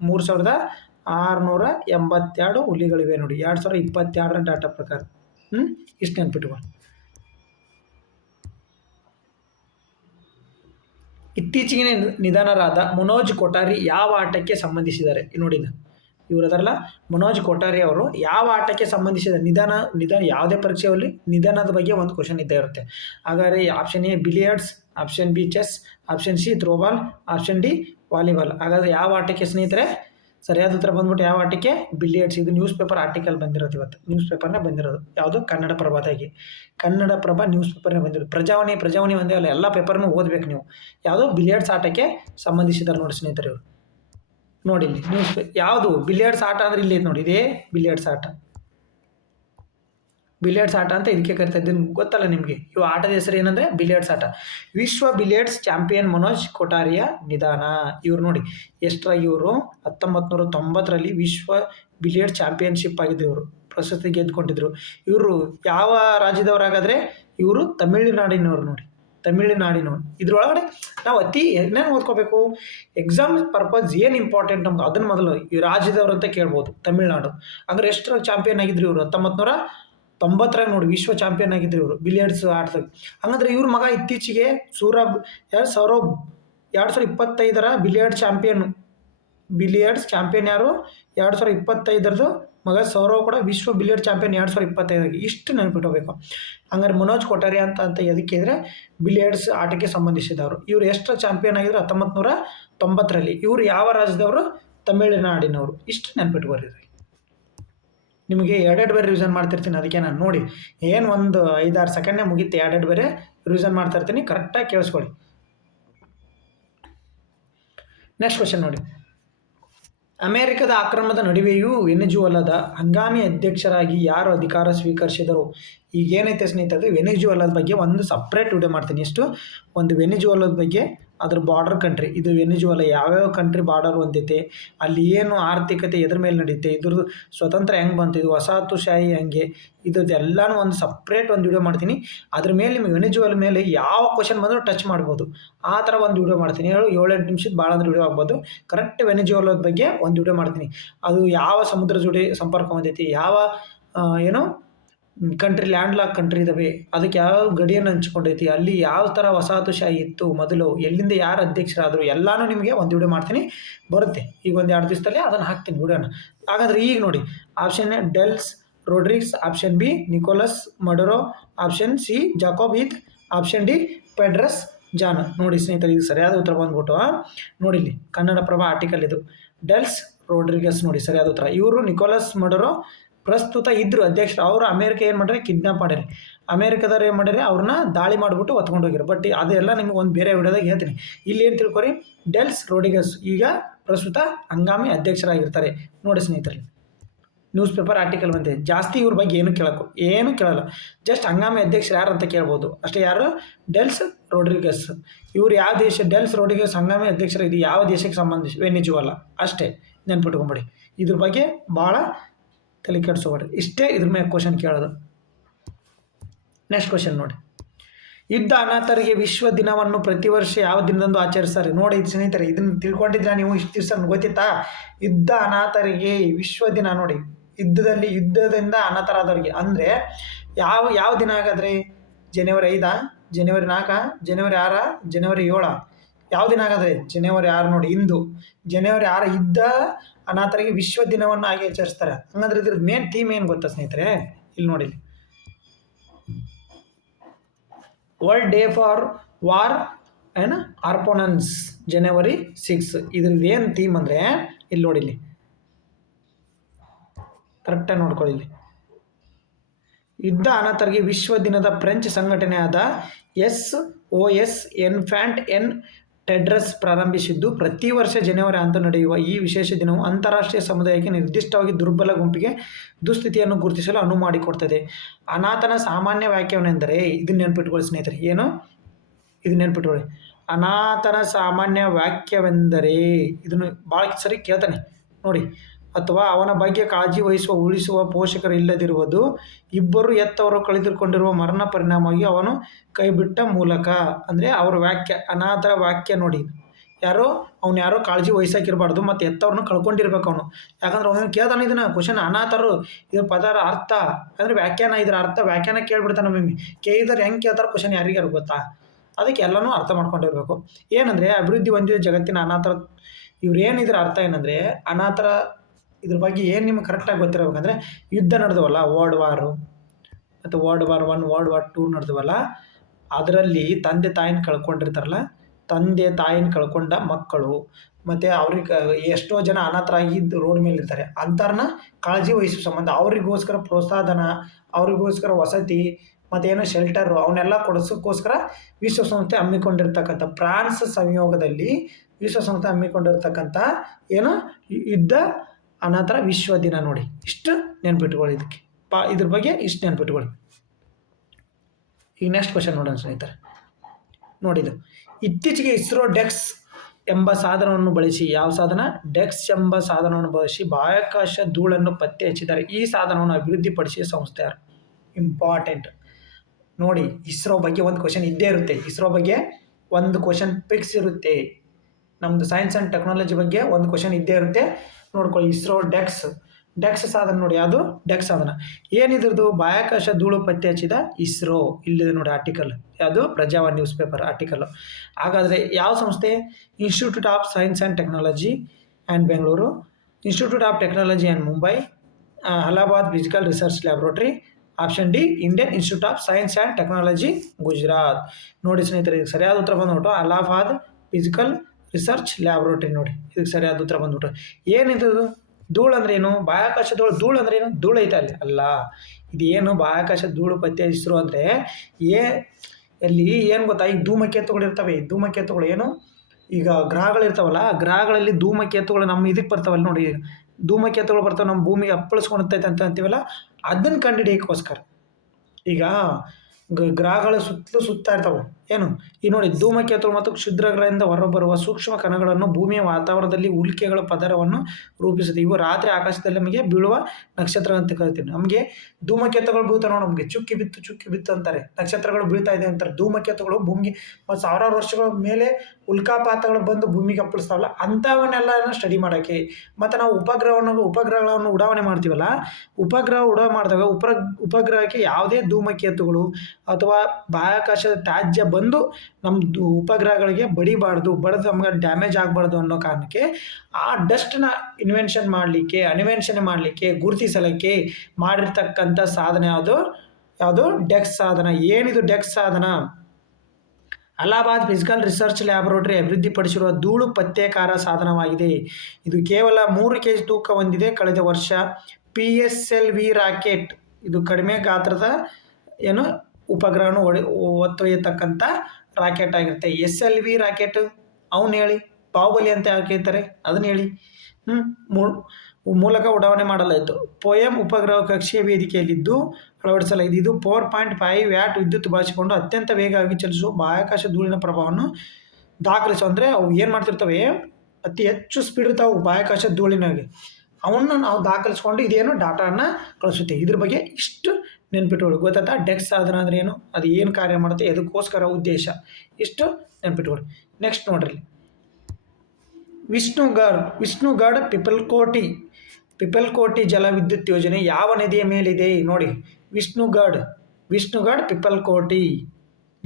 3682 ಹುಲಿಗಳಿವೆ ನೋಡಿ 2022ರ ಡಾಟಾ ಪ್ರಕಾರ. ಇಷ್ಟು ನೆನ್ಪಿಟ್ಕೊಂಡು. ಇತ್ತೀಚೆಗೆ ನಿಧನರಾದ ಮನೋಜ್ ಕೊಠಾರಿ ಯಾವ ಆಟಕ್ಕೆ ಸಂಬಂಧಿಸಿದ್ದಾರೆ ನೋಡಿದ? ಇವರು ಅದರಲ್ಲ, ಮನೋಜ್ ಕೊಠಾರಿ ಅವರು ಯಾವ ಆಟಕ್ಕೆ ಸಂಬಂಧಿಸಿದ? ನಿಧನ ಯಾವುದೇ ಪರೀಕ್ಷೆಯಲ್ಲಿ ನಿಧನದ ಬಗ್ಗೆ ಒಂದು ಕ್ವಶನ್ ಇದ್ದೇ ಇರುತ್ತೆ. ಹಾಗಾದರೆ option A billiards, option B chess, option C throwball, option D volleyball. ಹಾಗಾದರೆ ಯಾವ ಆಟಕ್ಕೆ ಸ್ನೇಹಿತರೆ? ಸರಿಯಾದ ಉತ್ತರ ಬಂದ್ಬಿಟ್ಟು ಯಾವ ಆಟಕ್ಕೆ? ಬಿಲಿಯರ್ಡ್ಸ್. ಇದು ನ್ಯೂಸ್ ಪೇಪರ್ ಆರ್ಟಿಕಲ್ ಬಂದಿರೋದು, ಇವತ್ತು ನ್ಯೂಸ್ ಪೇಪರ್ನೇ ಬಂದಿರೋದು. ಯಾವುದು? ಕನ್ನಡಪ್ರಭದಾಗಿ. ಕನ್ನಡಪ್ರಭ ನ್ಯೂಸ್ ಪೇಪರ್ನೇ ಬಂದಿರೋದು. ಪ್ರಜಾವಾಣಿ ಒಂದೇ ಅಲ್ಲ, ಎಲ್ಲ ಪೇಪರ್ನೂ ಓದಬೇಕು ನೀವು. ಯಾವುದು? ಬಿಲಿಯರ್ಡ್ಸ್ ಆಟಕ್ಕೆ ಸಂಬಂಧಿಸಿದ್ದಾರೆ ನೋಡಿ ಸ್ನೇಹಿತರೆ ಇವರು. ನೋಡಿ ಇಲ್ಲಿ ನ್ಯೂಸ್ ಯಾವುದು? ಬಿಲಿಯರ್ಡ್ಸ್ ಆಟ ಅಂದರೆ ಇಲ್ಲಿ ನೋಡಿ, ಇದೇ ಬಿಲಿಯರ್ಡ್ಸ್ ಆಟ. ಬಿಲಿಯರ್ಡ್ಸ್ ಆಟ ಅಂತ ಇದಕ್ಕೆ ಕರಿತಾ ಇದ್ದೀನಿ, ಗೊತ್ತಲ್ಲ ನಿಮಗೆ. ಇವು ಆಟದ ಹೆಸರು ಏನಂದರೆ ಬಿಲಿಯರ್ಡ್ಸ್ ಆಟ. ವಿಶ್ವ ಬಿಲಿಯರ್ಡ್ಸ್ ಚಾಂಪಿಯನ್ ಮನೋಜ್ ಕೊಠಾರಿಯ ನಿಧನ. ಇವರು ನೋಡಿ ಎಷ್ಟರಾಗಿ? ಇವರು 1990ರಲ್ಲಿ ವಿಶ್ವ ಬಿಲಿಯರ್ಡ್ಸ್ ಚಾಂಪಿಯನ್ಶಿಪ್ ಆಗಿದ್ದು ಇವರು ಪ್ರಶಸ್ತಿ ಗೆದ್ದುಕೊಂಡಿದ್ರು. ಇವರು ಯಾವ ರಾಜ್ಯದವರಾಗಾದರೆ? ಇವರು ತಮಿಳುನಾಡಿನವರು ನೋಡಿ, ತಮಿಳುನಾಡಿನವರು. ಇದ್ರೊಳಗಡೆ ನಾವು ಅತಿ ಏನೇನು ಓದ್ಕೋಬೇಕು? ಎಕ್ಸಾಮ್ ಪರ್ಪಸ್ ಏನು ಇಂಪಾರ್ಟೆಂಟ್ ನಮ್ಗೆ ಅದನ್ನು ಮೊದಲು ಈ ರಾಜ್ಯದವರು ಅಂತ ಕೇಳ್ಬೋದು. ತಮಿಳುನಾಡು ಅಂದರೆ ಎಷ್ಟರ ಚಾಂಪಿಯನ್ ಆಗಿದ್ರು ಇವರು? 1990 ನೋಡಿ ವಿಶ್ವ ಚಾಂಪಿಯನ್ ಆಗಿದ್ರು ಇವರು ಬಿಲಿಯರ್ಡ್ಸ್ ಆಟದಾಗ. ಹಂಗಂದ್ರೆ ಇವ್ರ ಮಗ ಇತ್ತೀಚೆಗೆ ಸೌರವ್ 2025ರ ಬಿಲಿಯರ್ಡ್ಸ್ ಚಾಂಪಿಯನ್ ಯಾರು? 2025ರದು ಮಗ ಸೌರವ್ ಕೂಡ ವಿಶ್ವ ಬಿಲಿಯರ್ಡ್ ಚಾಂಪಿಯನ್ 2025ಗೆ. ಇಷ್ಟು ನೆನಪಿಟ್ಕೋಬೇಕು. ಹಂಗಾರೆ ಮನೋಜ್ ಕೊಠಾರಿ ಅಂತ ಎದಕ್ಕೆ ಇದ್ರೆ ಬಿಲಿಯರ್ಡ್ಸ್ ಆಟಕ್ಕೆ ಸಂಬಂಧಿಸಿದವರು. ಇವರು ಎಷ್ಟು ಚಾಂಪಿಯನ್ ಆಗಿದ್ರು? 1990ರಲ್ಲಿ. ಇವರು ಯಾವ ರಾಜ್ಯದವರು? ತಮಿಳುನಾಡಿನವರು. ಇಷ್ಟು ನೆನಪಿಟ್ಕೋರಿ. ನಿಮಗೆ ಎರಡೆರಡು ಬೇರೆ ರಿವಿಷನ್ ಮಾಡ್ತಿರ್ತೀನಿ, ಅದಕ್ಕೆ ನಾನು ನೋಡಿ ಏನು ಒಂದು 5-6 ಸೆಕೆಂಡ್ನೇ ಮುಗಿತು. ಎರಡೆರಡು ಬೇರೆ ರಿವಿಷನ್ ಮಾಡ್ತಾ ಇರ್ತೀನಿ, ಕರೆಕ್ಟಾಗಿ ಕೇಳಿಸ್ಕೊಳ್ಳಿ. ನೆಕ್ಸ್ಟ್ ಕ್ವಶನ್ ನೋಡಿ. ಅಮೆರಿಕದ ಆಕ್ರಮಣದ ನಡುವೆಯೂ ವೆನೆಜುವೆಲಾದ ಹಂಗಾಮಿ ಅಧ್ಯಕ್ಷರಾಗಿ ಯಾರು ಅಧಿಕಾರ ಸ್ವೀಕರಿಸಿದರು? ಈಗೇನೈತೆ ಸ್ನೇಹಿತರೆ, ವೆನೆಜುವೆಲಾದ ಬಗ್ಗೆ ಒಂದು ಸಪ್ರೇಟ್ ವಿಡಿಯೋ ಮಾಡ್ತೀನಿ. ಎಷ್ಟು? ಒಂದು ವೆನೆಜುವೆಲಾದ ಬಗ್ಗೆ, ಅದ್ರ ಬಾರ್ಡರ್ ಕಂಟ್ರಿ. ಇದು ವೆನೆಜುವೆಲಾ ಯಾವ್ಯಾವ ಕಂಟ್ರಿ ಬಾರ್ಡರ್ ಹೊಂದೈತೆ, ಅಲ್ಲಿ ಏನು ಆರ್ಥಿಕತೆ ಎದ್ರ ಮೇಲೆ ನಡೀತೆ, ಇದ್ರದ್ದು ಸ್ವತಂತ್ರ ಹೆಂಗೆ ಬಂತು, ಇದು ವಸಾಹತುಶಾಹಿ ಹೆಂಗೆ, ಇದ್ರದ್ದು ಎಲ್ಲನೂ ಒಂದು ಸಪ್ರೇಟ್ ಒಂದು ವಿಡಿಯೋ ಮಾಡ್ತೀನಿ. ಅದ್ರ ಮೇಲೆ ನಿಮಗೆ ವೆನೆಜುವೆಲಾ ಮೇಲೆ ಯಾವ ಕ್ವಶನ್ ಬಂದರೂ ಟಚ್ ಮಾಡ್ಬೋದು, ಆ ಥರ ಒಂದು ವಿಡಿಯೋ ಮಾಡ್ತೀನಿ. 7-8 ನಿಮಿಷದ ಭಾಳ ಅಂದ್ರೆ ವಿಡಿಯೋ ಆಗ್ಬೋದು. ಕರೆಕ್ಟ್ ವೆನೆಜುವೆಲಾದ ಬಗ್ಗೆ ಒಂದು ವಿಡಿಯೋ ಮಾಡ್ತೀನಿ. ಅದು ಯಾವ ಸಮುದ್ರ ಜೋಡಿ ಸಂಪರ್ಕ ಹೊಂದೈತಿ, ಯಾವ ಏನೋ ಕಂಟ್ರಿ ಲ್ಯಾಂಡ್ ಲಾಕ್ ಕಂಟ್ರಿ ಇದ್ದಾವೆ, ಅದಕ್ಕೆ ಯಾವ ಗಡಿಯನ್ನು ಹಂಚ್ಕೊಂಡೈತಿ, ಅಲ್ಲಿ ಯಾವ ಥರ ವಸಾಹತುಶಾಹಿ ಇತ್ತು ಮೊದಲು, ಎಲ್ಲಿಂದ ಯಾರು ಅಧ್ಯಕ್ಷರಾದರು, ಎಲ್ಲನೂ ನಿಮಗೆ ಒಂದು ವಿಡಿಯೋ ಮಾಡ್ತೀನಿ, ಬರುತ್ತೆ. ಈಗ ಒಂದು 2 ದಿವಸದಲ್ಲಿ ಅದನ್ನು ಹಾಕ್ತೀನಿ ವಿಡಿಯೋನ. ಹಾಗಾದರೆ ಈಗ ನೋಡಿ, option A Delcy Rodriguez, option B Nicolas Maduro, option C Jacob Heath, option D Pedrus John. ನೋಡಿ ಸ್ನೇಹಿತರೆ, ಇದು ಸರಿಯಾದ ಉತ್ತರ ಬಂದ್ಬಿಟ್ಟು ನೋಡಿ ಇಲ್ಲಿ ಕನ್ನಡಪ್ರಭ ಆರ್ಟಿಕಲ್ ಇದು. ಡೆಲ್ಸ್ ರೋಡ್ರಿಗಸ್ ನೋಡಿ ಸರಿಯಾದ ಉತ್ತರ. ಇವರು ನಿಕೋಲಸ್ ಮಡುರೋ ಪ್ರಸ್ತುತ ಇದ್ದರು ಅಧ್ಯಕ್ಷರು. ಅವರು ಅಮೇರಿಕ ಏನು ಮಾಡ್ರಿ? ಕಿಡ್ನಾಪ್ ಮಾಡಿರಿ. ಅಮೇರಿಕದವ್ರು ಏನು ಮಾಡಿರಿ? ಅವ್ರನ್ನ ದಾಳಿ ಮಾಡಿಬಿಟ್ಟು ಹೊತ್ಕೊಂಡು ಹೋಗಿರು. ಬಟ್ ಅದೆಲ್ಲ ನಿಮ್ಗೆ ಒಂದು ಬೇರೆ ವಿಡಿಯೋದಾಗ ಹೇಳ್ತೀನಿ. ಇಲ್ಲಿ ಏನು ತಿಳ್ಕೊರಿ, ಡೆಲ್ಸ್ ರೋಡ್ರಿಗಸ್ ಈಗ ಪ್ರಸ್ತುತ ಹಂಗಾಮಿ ಅಧ್ಯಕ್ಷರಾಗಿರ್ತಾರೆ. ನೋಡಿ ಸ್ನೇಹಿತರೆ, ನ್ಯೂಸ್ ಪೇಪರ್ ಆರ್ಟಿಕಲ್ ಬಂದಿದೆ. ಜಾಸ್ತಿ ಇವ್ರ ಬಗ್ಗೆ ಏನು ಕೇಳಲ್ಲ. ಜಸ್ಟ್ ಹಂಗಾಮಿ ಅಧ್ಯಕ್ಷರು ಯಾರು ಅಂತ ಕೇಳ್ಬೋದು ಅಷ್ಟೇ. ಯಾರು? ಡೆಲ್ಸ್ ರೋಡ್ರಿಗಸ್. ಇವ್ರು ಯಾವ ದೇಶ? ಡೆಲ್ಸ್ ರೋಡ್ರಿಗಸ್ ಹಂಗಾಮಿ ಅಧ್ಯಕ್ಷರು. ಇದು ಯಾವ ದೇಶಕ್ಕೆ ಸಂಬಂಧಿಸಿ? ವೆನೆಜುವೆಲಾ. ಅಷ್ಟೇ ನೆನ್ಪಿಟ್ಕೊಂಬಿಡಿ. ಇದ್ರ ಬಗ್ಗೆ ಭಾಳ ತಲೆ ಕೆಡಿಸ್ಕೋಬೇಡ್ರಿ. ಇಷ್ಟೇ ಇದ್ರ ಮೇಲೆ ಕ್ವಶನ್ ಕೇಳೋದು. ನೆಕ್ಸ್ಟ್ ಕ್ವಶನ್ ನೋಡಿ. ಯುದ್ಧ ಅನಾಥರಿಗೆ ವಿಶ್ವ ದಿನವನ್ನು ಪ್ರತಿ ವರ್ಷ ಯಾವ ದಿನದಂದು ಆಚರಿಸ್ತಾರೆ? ನೋಡಿ ಸ್ನೇಹಿತರೆ, ಇದನ್ನು ತಿಳ್ಕೊಂಡಿದ್ರೆ ನೀವು ಇಷ್ಟು ದಿವಸ ಗೊತ್ತಿತ್ತಾ? ಯುದ್ಧ ಅನಾಥರಿಗೆ ವಿಶ್ವ ದಿನ ನೋಡಿ. ಯುದ್ಧದಿಂದ ಅನಾಥರಾದವರಿಗೆ ಅಂದರೆ ಯಾವ ದಿನ ಹಾಗಾದರೆ? ಜನವರಿ 5, ಜನವರಿ 4, ಜನವರಿ 6, ಜನವರಿ 7? ಯಾವ ದಿನ ಹಾಗಾದರೆ? ಜನವರಿ 6 ನೋಡಿ, ಇಂದು ಜನವರಿ 6 ಯುದ್ಧ ಅನಾಥರಿಗೆ ವಿಶ್ವ ದಿನವನ್ನು ಆಗಿ ಆಚರಿಸ್ತಾರೆ. ಹಂಗಂದ್ರೆ ಇದ್ರ ಮೇನ್ ಥೀಮ್ ಏನು ಗೊತ್ತಾ ಸ್ನೇಹಿತರೆ? ಇಲ್ಲಿ ನೋಡಿ, ವರ್ಲ್ಡ್ ಡೇ ಫಾರ್ ವಾರ್ ಏನು ಆರ್ಪೋನನ್ಸ್ January 6. ಇದ್ರದ್ದು ಏನು ಥೀಮ್ ಅಂದರೆ ಇಲ್ಲಿ ನೋಡಿ, ಇಲ್ಲಿ ಕರೆಕ್ಟಾಗಿ ನೋಡ್ಕೊಳ್ಳಿ. ಇಲ್ಲಿ ಯುದ್ಧ ಅನಾಥರಿಗೆ ವಿಶ್ವ ದಿನದ ಫ್ರೆಂಚ್ ಸಂಘಟನೆಯಾದ SOS ಎನ್ಫ್ಯಾಂಟ್ ಎನ್ ಟೆಡ್ರಸ್ ಪ್ರಾರಂಭಿಸಿದ್ದು ಪ್ರತಿ ವರ್ಷ ಜನವರಿ ಅಂತ ನಡೆಯುವ ಈ ವಿಶೇಷ ದಿನವು ಅಂತಾರಾಷ್ಟ್ರೀಯ ಸಮುದಾಯಕ್ಕೆ ನಿರ್ದಿಷ್ಟವಾಗಿ ದುರ್ಬಲ ಗುಂಪಿಗೆ ದುಸ್ಥಿತಿಯನ್ನು ಗುರುತಿಸಲು ಅನುವು ಮಾಡಿಕೊಡ್ತದೆ. ಅನಾಥನ ಸಾಮಾನ್ಯ ವ್ಯಾಖ್ಯಾನವೆಂದರೆ, ಇದನ್ನ ನೆನ್ಪಿಟ್ಕೊಳ್ಳಿ ಸ್ನೇಹಿತರೆ, ಏನು ಇದನ್ನ ನೆನ್ಪಿಟ್ಕೊಳ್ಳಿ, ಅನಾಥನ ಸಾಮಾನ್ಯ ವಾಕ್ಯವೆಂದರೆ, ಇದನ್ನು ಭಾಳ ಸರಿ ಕೇಳ್ತಾನೆ ನೋಡಿ, ಅಥವಾ ಅವನ ಬಗ್ಗೆ ಕಾಳಜಿ ವಹಿಸುವ ಉಳಿಸುವ ಪೋಷಕರು ಇಲ್ಲದಿರುವುದು, ಇಬ್ಬರು ಎತ್ತವರು ಕಳೆದುಕೊಂಡಿರುವ ಮರಣ ಪರಿಣಾಮವಾಗಿ ಅವನು ಕೈಬಿಟ್ಟ ಮೂಲಕ. ಅಂದರೆ ಅವರ ವಾಕ್ಯ, ಅನಾಥರ ವಾಕ್ಯ ನೋಡಿ, ಅವ್ನು ಯಾರೋ ಕಾಳಜಿ ವಹಿಸೋಕ್ಕಿರಬಾರ್ದು ಮತ್ತು ಎತ್ತವ್ರನ್ನ ಕಳ್ಕೊಂಡಿರ್ಬೇಕು ಅವನು. ಯಾಕಂದ್ರೆ ಅವನು ಕೇಳ್ತಾನೆ ಇದನ್ನು ಕ್ವಶನ್, ಅನಾಥರು ಇದ್ರ ಪದರ ಅರ್ಥ ಅಂದರೆ ವ್ಯಾಖ್ಯಾನ, ಇದರ ಅರ್ಥ ವ್ಯಾಖ್ಯಾನ ಕೇಳ್ಬಿಡ್ತಾನೆ ಮಮ್ಮಿ. ಕೇಳಿದ್ರೆ ಹೆಂಗೆ ಕೇಳ್ತಾರೆ ಕ್ವಶನ್ ಯಾರಿಗಾರು ಗೊತ್ತಾ? ಅದಕ್ಕೆ ಎಲ್ಲನೂ ಅರ್ಥ ಮಾಡ್ಕೊಂಡಿರ್ಬೇಕು. ಏನಂದರೆ ಅಭಿವೃದ್ಧಿ ಹೊಂದಿದ ಜಗತ್ತಿನ ಅನಾಥರ, ಇವ್ರೇನಿದ್ರ ಅರ್ಥ ಏನಂದರೆ, ಅನಾಥರ ಇದ್ರ ಬಗ್ಗೆ ಏನು ನಿಮ್ಗೆ ಕರೆಕ್ಟಾಗಿ ಗೊತ್ತಿರಬೇಕಂದ್ರೆ, ಯುದ್ಧ ನಡೆದವಲ್ಲ, ವರ್ಲ್ಡ್ ವಾರು ಮತ್ತು ವರ್ಲ್ಡ್ ವಾರ್ 1 ವರ್ಲ್ಡ್ ವಾರ್ 2 ನಡೆದವಲ್ಲ, ಅದರಲ್ಲಿ ತಂದೆ ತಾಯಿನ ಕಳ್ಕೊಂಡಿರ್ತಾರಲ್ಲ, ತಂದೆ ತಾಯಿನ ಕಳ್ಕೊಂಡ ಮಕ್ಕಳು ಮತ್ತು ಅವ್ರಿಗೆ ಎಷ್ಟೋ ಜನ ಅನಾಥರಾಗಿ ರೋಡ್ ಮೇಲೆ ಇರ್ತಾರೆ, ಅಂಥವ್ರನ್ನ ಕಾಳಜಿ ವಹಿಸುವ ಸಂಬಂಧ ಅವರಿಗೋಸ್ಕರ ಪ್ರೋತ್ಸಾಹನ, ಅವರಿಗೋಸ್ಕರ ವಸತಿ ಮತ್ತೇನೋ ಶೆಲ್ಟರು ಅವನ್ನೆಲ್ಲ ಕೊಡಿಸೋಕ್ಕೋಸ್ಕರ ವಿಶ್ವಸಂಸ್ಥೆ ಹಮ್ಮಿಕೊಂಡಿರ್ತಕ್ಕಂಥ, ಫ್ರಾನ್ಸ್ ಸಂಯೋಗದಲ್ಲಿ ವಿಶ್ವಸಂಸ್ಥೆ ಹಮ್ಮಿಕೊಂಡಿರ್ತಕ್ಕಂಥ ಏನು ಯುದ್ಧ ಅನಾಥರ ವಿಶ್ವ ದಿನ ನೋಡಿ. ಇಷ್ಟು ನೆನ್ಪಿಟ್ಕೊಳ್ಳಿ, ಇದಕ್ಕೆ ಇದ್ರ ಬಗ್ಗೆ ಇಷ್ಟು ನೆನ್ಪಿಟ್ಕೊಳ್ಳಿ. ಈಗ ನೆಕ್ಸ್ಟ್ ಕ್ವಶನ್ ನೋಡೋಣ ಸ್ನೇಹಿತರೆ. ನೋಡಿದ್ದು, ಇತ್ತೀಚೆಗೆ ಇಸ್ರೋ ಡೆಕ್ಸ್ ಎಂಬ ಸಾಧನವನ್ನು ಬಳಸಿ, ಯಾವ ಸಾಧನ? ಡೆಕ್ಸ್ ಎಂಬ ಸಾಧನವನ್ನು ಬಳಸಿ ಬಾಹ್ಯಾಕಾಶ ಧೂಳನ್ನು ಪತ್ತೆ ಹಚ್ಚಿದ್ದಾರೆ. ಈ ಸಾಧನವನ್ನು ಅಭಿವೃದ್ಧಿಪಡಿಸಿದ ಸಂಸ್ಥೆ ಯಾರು? ಇಂಪಾರ್ಟೆಂಟ್ ನೋಡಿ, ಇಸ್ರೋ ಬಗ್ಗೆ ಒಂದು ಕ್ವಶನ್ ಇದ್ದೇ ಇರುತ್ತೆ. ಇಸ್ರೋ ಬಗ್ಗೆ ಒಂದು ಕ್ವಶನ್ ಫಿಕ್ಸ್ ಇರುತ್ತೆ. ನಮ್ಮದು ಸೈನ್ಸ್ ಆ್ಯಂಡ್ ಟೆಕ್ನಾಲಜಿ ಬಗ್ಗೆ ಒಂದು ಕ್ವಶನ್ ಇದ್ದೇ ಇರುತ್ತೆ, ನೋಡ್ಕೊಳ್ಳಿ. ಇಸ್ರೋ ಡೆಕ್ಸ್ ಸಾಧನ ನೋಡಿ, ಅದು ಡೆಕ್ಸ್ ಸಾಧನ. ಏನಿದ್ರದ್ದು? ಬಾಹ್ಯಾಕಾಶ ಧೂಳು ಪತ್ತೆ ಹಚ್ಚಿದ ಇಸ್ರೋ. ಇಲ್ಲಿದೆ ನೋಡಿ ಆರ್ಟಿಕಲ್, ಯಾವುದು? Prajavani news paper article. ಹಾಗಾದರೆ ಯಾವ ಸಂಸ್ಥೆ? Institute of science and technology and Bengaluru, institute of technology and Mumbai, Allahabad physical research laboratory. Option D, Indian institute of science and technology, Gujarat. ನೋಡಿ ಸ್ನೇಹಿತರೆ, ಇದಕ್ಕೆ ಸರಿಯಾದ ಉತ್ತರ ಬಂದ್ಬಿಟ್ಟು ಅಲಹಾಬಾದ್ ಫಿಸಿಕಲ್ ರಿಸರ್ಚ್ ಲ್ಯಾಬ್ರೋಟರಿ. ನೋಡಿ, ಇದಕ್ಕೆ ಸರಿಯಾದ ಉತ್ತರ ಬಂದ್ಬಿಟ್ಟು. ಏನಿದು ಧೂಳು ಅಂದ್ರೆ ಏನು? ಬಾಹ್ಯಾಕಾಶ ಧೂಳು ಅಂದ್ರೆ ಏನು? ಧೂಳು ಐತೆ ಅಲ್ಲಿ ಅಲ್ಲ, ಇದು ಏನು ಬಾಹ್ಯಾಕಾಶ ಧೂಳು ಪತ್ತೆ ಹಚ್ಚಿದ್ರು ಅಂದರೆ ಅಲ್ಲಿ ಏನು ಗೊತ್ತಾ, ಈಗ ಧೂಮಕೇತುಗಳಿರ್ತವೆ. ಈ ಧೂಮಕೇತುಗಳು ಏನು, ಈಗ ಗ್ರಹಗಳಿರ್ತಾವಲ್ಲ, ಗ್ರಹಗಳಲ್ಲಿ ಧೂಮಕೇತುಗಳು ನಮ್ಮ ಇದಕ್ಕೆ ಬರ್ತಾವಲ್ಲ ನೋಡಿ, ಧೂಮಕೇತುಗಳು ಬರ್ತಾವೆ ನಮ್ಮ ಭೂಮಿಗೆ ಅಪ್ಪಳಿಸ್ಕೊಳ್ತೈತೆ ಅಂತ ಅಂತೀವಲ್ಲ, ಅದನ್ನು ಕಂಡುಹಿಡಿಯೋಕ್ಕೋಸ್ಕರ ಈಗ ಗ್ರಹಗಳ ಸುತ್ತಲೂ ಸುತ್ತಾ ಇರ್ತಾವೆ. ಏನು ಈ ನೋಡಿ, ಧೂಮಕೇತುಗಳು ಮತ್ತು ಕ್ಷುದ್ರಗಳಿಂದ ಹೊರಬರುವ ಸೂಕ್ಷ್ಮ ಕಣಗಳನ್ನು ಭೂಮಿಯ ವಾತಾವರಣದಲ್ಲಿ ಉಲ್ಕೆಗಳ ಪದರವನ್ನು ರೂಪಿಸುತ್ತೆ. ಇವು ರಾತ್ರಿ ಆಕಾಶದಲ್ಲಿ ನಮಗೆ ಬೀಳುವ ನಕ್ಷತ್ರ ಅಂತ ಕರಿತೀವಿ. ನಮಗೆ ಧೂಮಕೇತುಗಳು ಬೀಳ್ತಾವೆ ನೋಡಿ, ನಮಗೆ ಚುಕ್ಕಿ ಬಿತ್ತು ಅಂತಾರೆ, ನಕ್ಷತ್ರಗಳು ಬೀಳ್ತಾ ಇದೆ ಅಂತಾರೆ. ಧೂಮಕೇತುಗಳು ಭೂಮಿಗೆ ಮತ್ತು ಸಾವಿರಾರು ವರ್ಷಗಳ ಮೇಲೆ ಉಲ್ಕಾಪಾತಗಳು ಬಂದು ಭೂಮಿಗೆ ಅಪ್ಪಳಿಸ್ತಾವಲ್ಲ, ಅಂಥವನ್ನೆಲ್ಲ ಸ್ಟಡಿ ಮಾಡೋಕ್ಕೆ. ಮತ್ತು ನಾವು ಉಪಗ್ರಹಗಳನ್ನು ಉಡಾವಣೆ ಮಾಡ್ತೀವಲ್ಲ, ಉಪಗ್ರಹ ಉಡಾವಣೆ ಮಾಡಿದಾಗ ಉಪಗ್ರಹಕ್ಕೆ ಯಾವುದೇ ಧೂಮಕೇತುಗಳು ಅಥವಾ ಬಾಹ್ಯಾಕಾಶದ ತ್ಯಾಜ್ಯ ಬಂದು ನಮ್ಮ ಉಪಗ್ರಹಗಳಿಗೆ ಬಡಿದು ನಮ್ಗೆ ಡ್ಯಾಮೇಜ್ ಆಗಬಾರ್ದು ಅನ್ನೋ ಕಾರಣಕ್ಕೆ ಆ ಡಸ್ಟ್ನ ಅನ್ವೇಷಣೆ ಮಾಡಲಿಕ್ಕೆ ಗುರುತಿಸಲಿಕ್ಕೆ ಮಾಡಿರ್ತಕ್ಕಂಥ ಸಾಧನ ಯಾವುದು? ಡೆಕ್ಸ್ ಸಾಧನ. ಏನಿದು ಡೆಕ್ಸ್ ಸಾಧನ? ಅಲಹಾಬಾದ್ ಫಿಸಿಕಲ್ ರಿಸರ್ಚ್ ಲ್ಯಾಬೊರೇಟರಿ ಅಭಿವೃದ್ಧಿಪಡಿಸಿರುವ ಧೂಳು ಪತ್ತೆಕಾರ ಸಾಧನವಾಗಿದೆ. ಇದು ಕೇವಲ 3 kg ತೂಕ ಹೊಂದಿದೆ. ಕಳೆದ ವರ್ಷ PSLV ರಾಕೆಟ್, ಇದು ಕಡಿಮೆ ಗಾತ್ರದ ಏನು ಉಪಗ್ರಹವನ್ನು ಹೊತ್ತೊಯ್ಯತಕ್ಕಂಥ ರಾಕೆಟ್ ಆಗಿರುತ್ತೆ. SLV ರಾಕೆಟ್ ಅವನು ಹೇಳಿ, ಬಾಹುಬಲಿ ಅಂತ ಯಾಕೆ ಹೇಳ್ತಾರೆ ಅದನ್ನು ಹೇಳಿ. ಮೂಲಕ ಉಡಾವಣೆ ಮಾಡಲಾಯಿತು. ಪೋಯಮ್ ಉಪಗ್ರಹ ಕಕ್ಷೆಯ ವೇದಿಕೆಯಲ್ಲಿದ್ದು ಅಳವಡಿಸಲಾಗಿದೆ. ಇದು 4.5 ವ್ಯಾಟ್ ವಿದ್ಯುತ್ ಬಳಸಿಕೊಂಡು ಅತ್ಯಂತ ವೇಗವಾಗಿ ಚಲಿಸುವ ಬಾಹ್ಯಾಕಾಶ ಧೂಳಿನ ಪ್ರಭಾವವನ್ನು ದಾಖಲಿಸುವ, ಅಂದರೆ ಅವು ಏನು ಮಾಡ್ತಿರ್ತವೆ, ಅತಿ ಹೆಚ್ಚು ಸ್ಪೀಡ್ ಇರ್ತಾವೆ ಬಾಹ್ಯಾಕಾಶ ಧೂಳಿನಾಗೆ, ಅವನ್ನ ನಾವು ದಾಖಲಿಸ್ಕೊಂಡು ಇದೇನು ಡಾಟಾನ ಕಳಿಸುತ್ತೆ. ಇದ್ರ ಬಗ್ಗೆ ಇಷ್ಟು ನೆನ್ಪಿಟ್ಕೊಳ್ಳಿ. ಗೊತ್ತಾಯ್ತಾ? ಡೆಕ್ಸ್ ಸಾಧನ ಅಂದರೆ ಏನು, ಅದು ಏನು ಕಾರ್ಯ ಮಾಡುತ್ತೆ, ಎದಕ್ಕೋಸ್ಕರ ಉದ್ದೇಶ, ಇಷ್ಟು ನೆನ್ಪಿಟ್ಕೊಳ್ಳಿ. ನೆಕ್ಸ್ಟ್ ನೋಡ್ರಿ, ವಿಷ್ಣುಗಢ ಪಿಪಲ್ಕೋಟಿ ಜಲ ವಿದ್ಯುತ್ ಯೋಜನೆ ಯಾವ ನದಿಯ ಮೇಲಿದೆ? ನೋಡಿ, ವಿಷ್ಣುಗಢ ಪಿಪಲ್ಕೋಟಿ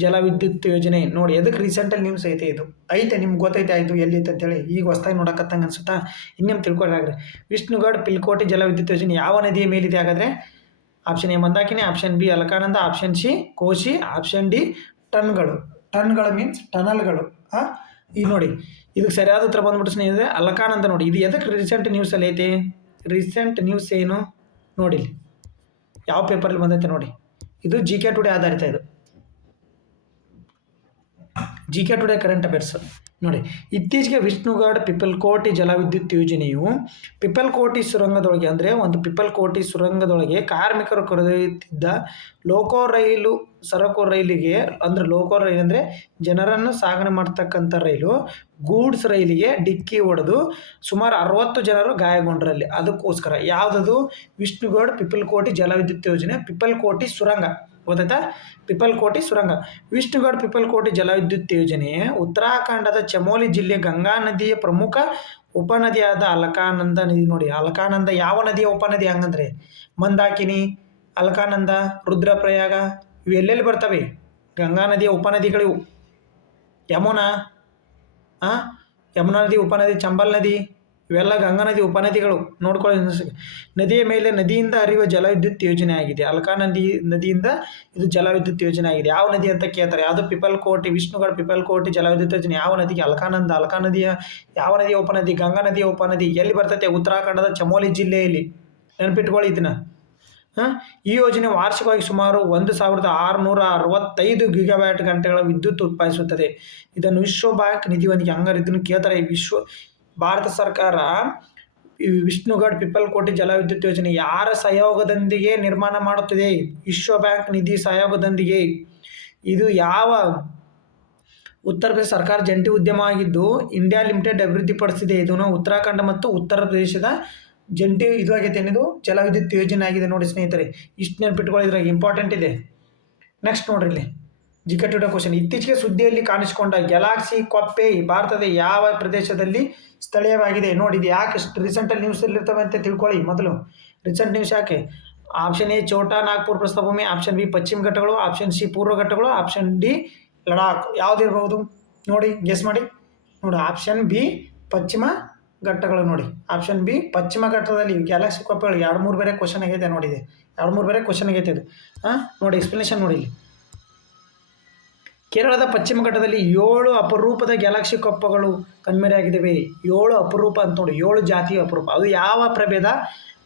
ಜಲವಿದ್ಯುತ್ ಯೋಜನೆ ನೋಡಿ ಅದಕ್ಕೆ ರೀಸೆಂಟಲ್ಲಿ ನ್ಯೂಸ್ ಐತೆ ನಿಮ್ಗೆ ಗೊತ್ತೈತೆ ಆಯಿತು ಎಲ್ಲಿತ್ತು ಅಂತೇಳಿ ಈಗ ಹೊಸ್ದಾಗಿ ನೋಡಕತ್ತಂಗೆ ಅನ್ಸುತ್ತಾ ಇನ್ನೇನು ತಿಳ್ಕೊಳ್ರಾಗ್ರಿ. ವಿಷ್ಣುಗಢ ಪಿಲ್ಕೋಟಿ ಜಲವಿದ್ಯುತ್ ಯೋಜನೆ ಯಾವ ನದಿಯ ಮೇಲಿದೆ ಹಾಗಾದರೆ? Option A Mandakini, option B Alaknanda, option C Kosi, option D ಟನ್ಗಳು ಮೀನ್ಸ್ ಟನಲ್ಗಳು. ಈಗ ನೋಡಿ ಇದಕ್ಕೆ ಸರಿಯಾದ ಉತ್ತರ ಬಂದ್ಬಿಟ್ಟು ಸ್ನೇಹಿತರೆ ಅಲಕಾನಂದ. ನೋಡಿ ಇದು ಎದಕ್ಕೆ ರೀಸೆಂಟ್ ನ್ಯೂಸಲ್ಲಿ ಐತೆ? ರೀಸೆಂಟ್ ನ್ಯೂಸ್ ಏನು ನೋಡಿ ಯಾವ ಪೇಪರಲ್ಲಿ ಬಂದೈತೆ ನೋಡಿ. ಇದು GK ಟುಡೇ ಆಧಾರಿತ. ಇದು GK ಟುಡೇ ಕರೆಂಟ್ ಅಫೇರ್ಸ್ ನೋಡಿ. ಇತ್ತೀಚೆಗೆ ವಿಷ್ಣುಗಢ ಪಿಪಲ್ಕೋಟಿ ಜಲವಿದ್ಯುತ್ ಯೋಜನೆಯು ಪಿಪಲ್ಕೋಟಿ ಸುರಂಗದೊಳಗೆ ಅಂದರೆ ಒಂದು ಪಿಪಲ್ಕೋಟಿ ಸುರಂಗದೊಳಗೆ ಕಾರ್ಮಿಕರು ಕರೆದೊಯ್ಯುತ್ತಿದ್ದ ಲೋಕೋ ರೈಲು ಸರಕು ರೈಲಿಗೆ ಅಂದರೆ ಲೋಕೋ ರೈಲು ಅಂದರೆ ಜನರನ್ನು ಸಾಗಣೆ ಮಾಡ್ತಕ್ಕಂಥ ರೈಲು ಗೂಡ್ಸ್ ರೈಲಿಗೆ ಡಿಕ್ಕಿ ಹೊಡೆದು ಸುಮಾರು 60 ಜನರು ಗಾಯಗೊಂಡರಲ್ಲಿ. ಅದಕ್ಕೋಸ್ಕರ ಯಾವುದದು? ವಿಷ್ಣುಗಢ ಪಿಪಲ್ಕೋಟಿ ಜಲವಿದ್ಯುತ್ ಯೋಜನೆ ಪಿಪಲ್ಕೋಟಿ ಸುರಂಗ. ಗೊತ್ತಾಯ್ತಾ? ಪಿಪಲ್ಕೋಟಿ ಸುರಂಗ. ವಿಷ್ಣುಗಢ ಪಿಪಲ್ಕೋಟಿ ಜಲವಿದ್ಯುತ್ ಯೋಜನೆ ಉತ್ತರಾಖಂಡದ ಚಮೋಲಿ ಜಿಲ್ಲೆ ಗಂಗಾ ನದಿಯ ಪ್ರಮುಖ ಉಪನದಿಯಾದ ಅಲಕಾನಂದ ನದಿ. ನೋಡಿ ಅಲಕಾನಂದ ಯಾವ ನದಿಯ ಉಪನದಿ ಹಂಗಂದ್ರೆ? ಮಂದಾಕಿನಿ, ಅಲಕಾನಂದ, ರುದ್ರಪ್ರಯಾಗ ಇವು ಎಲ್ಲೆಲ್ಲಿ ಬರ್ತವೆ? ಗಂಗಾ ನದಿಯ ಉಪನದಿಗಳಿವು. ಯಮುನಾ ನದಿ ಉಪನದಿ, ಚಂಬಲ್ ನದಿ ಇವೆಲ್ಲ ಗಂಗಾ ನದಿ ಉಪನದಿಗಳು ನೋಡ್ಕೊಳ್ಳಿ. ನದಿಯ ಮೇಲೆ ನದಿಯಿಂದ ಹರಿಯುವ ಜಲವಿದ್ಯುತ್ ಯೋಜನೆ ಆಗಿದೆ. ನದಿಯಿಂದ ಇದು ಜಲವಿದ್ಯುತ್ ಯೋಜನೆ ಆಗಿದೆ. ಯಾವ ನದಿ ಅಂತ ಕೇಳ್ತಾರೆ. ಯಾವುದು? ಪಿಪಲ್ಕೋಟಿ. ವಿಷ್ಣುಗಢ ಪಿಪಲ್ಕೋಟಿ ಜಲವಿದ್ಯುತ್ ಯೋಜನೆ ಯಾವ ನದಿಗೆ? ಅಲಕಾನಂದ. ನದಿಯ ಯಾವ ನದಿಯ ಉಪನದಿ? ಗಂಗಾ ನದಿಯ ಉಪನದಿ. ಎಲ್ಲಿ ಬರ್ತೈತೆ? ಉತ್ತರಾಖಂಡದ ಚಮೋಲಿ ಜಿಲ್ಲೆಯಲ್ಲಿ. ನೆನಪಿಟ್ಕೊಳ್ಳಿ ಇದನ್ನ. ಈ ಯೋಜನೆ ವಾರ್ಷಿಕವಾಗಿ ಸುಮಾರು 1665 ಗಿಗಾವ್ಯಾಟ್ ಗಂಟೆಗಳ ವಿದ್ಯುತ್ ಉತ್ಪಾದಿಸುತ್ತದೆ. ಇದನ್ನು ವಿಶ್ವ ಬ್ಯಾಂಕ್ ನಿಧಿ ಹೊಂದಿಗೆ. ಹಂಗಾರೆ ಇದನ್ನು ಕೇಳ್ತಾರೆ. ಭಾರತ ಸರ್ಕಾರ ವಿಷ್ಣುಗಢ ಪಿಪಲ್ಕೋಟಿ ಜಲವಿದ್ಯುತ್ ಯೋಜನೆ ಯಾರ ಸಹಯೋಗದೊಂದಿಗೆ ನಿರ್ಮಾಣ ಮಾಡುತ್ತಿದೆ? ವಿಶ್ವ ಬ್ಯಾಂಕ್ ನಿಧಿ ಸಹಯೋಗದೊಂದಿಗೆ. ಇದು ಯಾವ? ಉತ್ತರ ಪ್ರದೇಶ ಸರ್ಕಾರ ಜಂಟಿ ಉದ್ಯಮವಾಗಿದ್ದು ಇಂಡಿಯಾ ಲಿಮಿಟೆಡ್ ಅಭಿವೃದ್ಧಿಪಡಿಸಿದೆ. ಇದನ್ನು ಉತ್ತರಾಖಂಡ ಮತ್ತು ಉತ್ತರ ಪ್ರದೇಶದ ಜಂಟಿ ಇದು ಆಗೈತೆ. ಏನಿದು? ಜಲವಿದ್ಯುತ್ ಯೋಜನೆ ಆಗಿದೆ ನೋಡಿ ಸ್ನೇಹಿತರೆ. ಇಷ್ಟು ನೆನಪಿಟ್ಕೊಳ್ಳಿದ್ರಾಗ ಇಂಪಾರ್ಟೆಂಟ್ ಇದೆ. ನೆಕ್ಸ್ಟ್ ನೋಡ್ರಿ ಇಲ್ಲಿ GK ಟುಡೇ ಕ್ವಶನ್. ಇತ್ತೀಚೆಗೆ ಸುದ್ದಿಯಲ್ಲಿ ಕಾಣಿಸಿಕೊಂಡ ಗ್ಯಾಲಕ್ಸಿ ಕೊಪ್ಪೆ ಭಾರತದ ಯಾವ ಪ್ರದೇಶದಲ್ಲಿ ಸ್ಥಳೀಯವಾಗಿದೆ? ನೋಡಿ ಇದು ಯಾಕೆ ರೀಸೆಂಟಲ್ಲಿ ನ್ಯೂಸಲ್ಲಿ ಇರ್ತವೆ ಅಂತ ತಿಳ್ಕೊಳ್ಳಿ ಮೊದಲು. ರೀಸೆಂಟ್ ನ್ಯೂಸ್ ಯಾಕೆ? ಆಪ್ಷನ್ ಎ ಛೋಟಾ ನಾಗ್ಪುರ್ ಪ್ರಸ್ಥಭೂಮಿ, ಆಪ್ಷನ್ ಬಿ ಪಶ್ಚಿಮ ಘಟ್ಟಗಳು, ಆಪ್ಷನ್ ಸಿ ಪೂರ್ವ ಘಟ್ಟಗಳು, ಆಪ್ಷನ್ ಡಿ ಲಡಾಖ್. ಯಾವುದಿರ್ಬೋದು ನೋಡಿ, ಗೆಸ್ ಮಾಡಿ. ನೋಡಿ ಆಪ್ಷನ್ ಬಿ ಪಶ್ಚಿಮ ಘಟ್ಟಗಳು. ನೋಡಿ ಆಪ್ಷನ್ ಬಿ ಪಶ್ಚಿಮ ಘಟ್ಟದಲ್ಲಿ ಗ್ಯಾಲಕ್ಸಿ ಕೊಪ್ಪೆಗಳು 2-3 ಬೇರೆ ಕ್ವಶನ್ ಆಗೈತೆ. ನೋಡಿದೆ 2-3 ಬೇರೆ ಕ್ವಶನ್ ಆಗೈತೆ ಇದು. ನೋಡಿ ಎಕ್ಸ್ಪ್ಲನೇಷನ್ ನೋಡಿ ಇಲ್ಲಿ. ಕೇರಳದ ಪಶ್ಚಿಮ ಘಟ್ಟದಲ್ಲಿ 7 ಅಪರೂಪದ ಗ್ಯಾಲಕ್ಸಿ ಕೊಪ್ಪಗಳು ಕಣ್ಮರೆಯಾಗಿದ್ದಾವೆ. 7 ಅಪರೂಪ ಅಂತ ನೋಡಿ, 7 ಜಾತಿಯ ಅಪರೂಪ. ಅದು ಯಾವ ಪ್ರಭೇದ?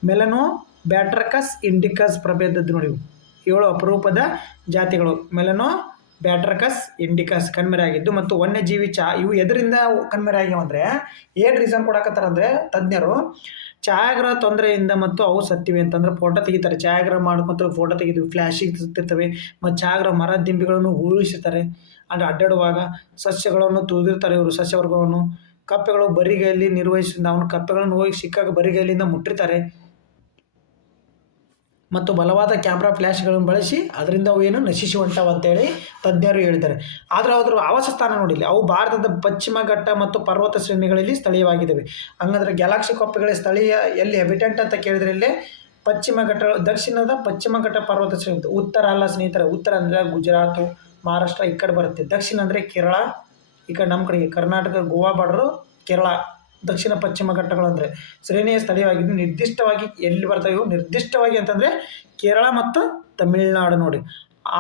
ಮೆಲನೋಬ್ಯಾಟ್ರಕಸ್ ಇಂಡಿಕಸ್ ಪ್ರಭೇದದ್ದು ನೋಡಿ. 7 ಅಪರೂಪದ ಜಾತಿಗಳು ಮೆಲನೋಬ್ಯಾಟ್ರಕಸ್ ಇಂಡಿಕಸ್ ಕಣ್ಮರೆಯಾಗಿದ್ದು ಮತ್ತು ವನ್ಯಜೀವಿ ಇವು ಎದರಿಂದ ಕಣ್ಮರೆಯಾಗ್ಯಾವ ಅಂದರೆ ಏನು ರೀಸನ್ ಕೊಡಕತ್ತಾರಂದರೆ ತಜ್ಞರು ಛಾಯಾಗ್ರಹ ತೊಂದರೆಯಿಂದ ಮತ್ತು ಅವು ಸತ್ತಿವೆ ಅಂತಂದ್ರೆ ಫೋಟೋ ತೆಗಿತಾರೆ. ಛಾಯಾಗ್ರಹ ಮಾಡ್ಕೊಂತ ಫೋಟೋ ತೆಗೆದು ಫ್ಲ್ಯಾಶಿಗೆ ಸುತ್ತಿರ್ತವೆ ಮತ್ತು ಛಾಯಾಗ್ರಹ ಮರದ ದಿಂಬಿಗಳನ್ನು ಉರುಳಿಸುತ್ತಾರೆ. ಅಂದರೆ ಅಡ್ಡಾಡುವಾಗ ಸಸ್ಯಗಳನ್ನು ತುಳಿದಿರ್ತಾರೆ ಇವರು, ಸಸ್ಯವರ್ಗವನ್ನು. ಕಪ್ಪೆಗಳು ಬರಿಗೈಯಲ್ಲಿ ನಿರ್ವಹಿಸಿದ ಅವನು ಕಪ್ಪೆಗಳನ್ನು ಹೋಗಿ ಸಿಕ್ಕಾಗ ಬರಿಗೈಲಿಂದ ಮುಟ್ಟಿರ್ತಾರೆ ಮತ್ತು ಬಲವಾದ ಕ್ಯಾಮ್ರಾ ಫ್ಲ್ಯಾಶ್ಗಳನ್ನು ಬಳಸಿ ಅದರಿಂದ ಅವು ಏನು ನಶಿಸಿ ಹೊಂಟಾವ ಅಂತೇಳಿ ತಜ್ಞರು ಹೇಳಿದ್ದಾರೆ. ಆದರೆ ಅದರ ಆವಾಸ ಸ್ಥಾನ ನೋಡಿಲ್ಲ. ಅವು ಭಾರತದ ಪಶ್ಚಿಮ ಘಟ್ಟ ಮತ್ತು ಪರ್ವತ ಶ್ರೇಣಿಗಳಲ್ಲಿ ಸ್ಥಳೀಯವಾಗಿದ್ದಾವೆ. ಹಂಗಂದ್ರೆ ಗ್ಯಾಲಕ್ಸಿ ಕೊಪ್ಪೆಗಳ ಸ್ಥಳೀಯ ಎಲ್ಲಿ ಹ್ಯಾಬಿಟೆಂಟ್ ಅಂತ ಕೇಳಿದ್ರೆ ಇಲ್ಲೇ ಪಶ್ಚಿಮ ಘಟ್ಟ, ದಕ್ಷಿಣದ ಪಶ್ಚಿಮ ಘಟ್ಟ ಪರ್ವತ ಶ್ರೇಣಿ. ಉತ್ತರ ಅಲ್ಲ ಸ್ನೇಹಿತರೆ. ಉತ್ತರ ಅಂದರೆ ಗುಜರಾತ್, ಮಹಾರಾಷ್ಟ್ರ ಈ ಕಡೆ ಬರುತ್ತೆ. ದಕ್ಷಿಣ ಅಂದರೆ ಕೇರಳ, ಈ ಕಡೆ ನಮ್ಮ ಕಡೆಗೆ ಕರ್ನಾಟಕ, ಗೋವಾ ಬಾರ್ಡರು, ಕೇರಳ. ದಕ್ಷಿಣ ಪಶ್ಚಿಮ ಘಟ್ಟಗಳು ಅಂದರೆ ಶ್ರೇಣಿಯ ಸ್ಥಳೀಯವಾಗಿದ್ದು ನಿರ್ದಿಷ್ಟವಾಗಿ ಎಲ್ಲಿ ಬರ್ತವೆ? ನಿರ್ದಿಷ್ಟವಾಗಿ ಅಂತಂದರೆ ಕೇರಳ ಮತ್ತು ತಮಿಳುನಾಡು ನೋಡಿ.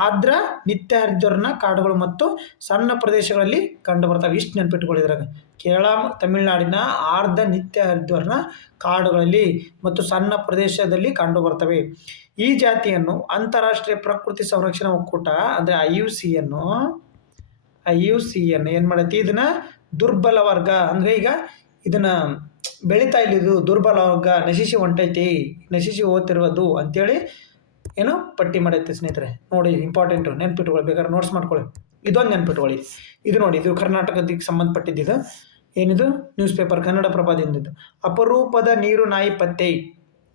ಆರ್ದ್ರ ನಿತ್ಯ ಹರಿದ್ವರ್ಣ ಕಾಡುಗಳು ಮತ್ತು ಸಣ್ಣ ಪ್ರದೇಶಗಳಲ್ಲಿ ಕಂಡು ಬರ್ತವೆ. ಇಷ್ಟು ನೆನಪಿಟ್ಕೊಳ್ಳಿದ್ರಾಗ ಕೇರಳ, ತಮಿಳುನಾಡಿನ ಆರ್ದ್ರ ನಿತ್ಯ ಹರಿದ್ವರ್ಣ ಕಾಡುಗಳಲ್ಲಿ ಮತ್ತು ಸಣ್ಣ ಪ್ರದೇಶದಲ್ಲಿ ಕಂಡು ಬರ್ತವೆ. ಈ ಜಾತಿಯನ್ನು ಅಂತಾರಾಷ್ಟ್ರೀಯ ಪ್ರಕೃತಿ ಸಂರಕ್ಷಣಾ ಒಕ್ಕೂಟ ಅಂದರೆ IUCN ಏನು ಮಾಡೈತಿ? ಇದನ್ನು ದುರ್ಬಲ ವರ್ಗ ಅಂದರೆ ಈಗ ಇದನ್ನು ಬೆಳೀತಾ ಇಲ್ಲ, ಇದು ದುರ್ಬಲ ವರ್ಗ, ನಶಿಸಿ ಹೊಂಟೈತಿ, ನಶಿಸಿ ಹೋಗ್ತಿರೋದು ಅಂಥೇಳಿ ಏನು ಪಟ್ಟಿ ಮಾಡೈತೆ ಸ್ನೇಹಿತರೆ. ನೋಡಿ ಇಂಪಾರ್ಟೆಂಟು, ನೆನ್ಪಿಟ್ಕೊಳ್ಳಿ. ಬೇಕಾದ್ರೆ ನೋಟ್ಸ್ ಮಾಡ್ಕೊಳ್ಳಿ. ಇದೊಂದು ನೆನ್ಪಿಟ್ಕೊಳ್ಳಿ. ಇದು ನೋಡಿ, ಇದು ಕರ್ನಾಟಕಕ್ಕೆ ಸಂಬಂಧಪಟ್ಟಿದ್ದು. ಏನಿದು? ನ್ಯೂಸ್ ಪೇಪರ್ ಕನ್ನಡಪ್ರಭದಿಂದಿದ್ದು. ಅಪರೂಪದ ನೀರು ನಾಯಿ ಪತ್ತೆ.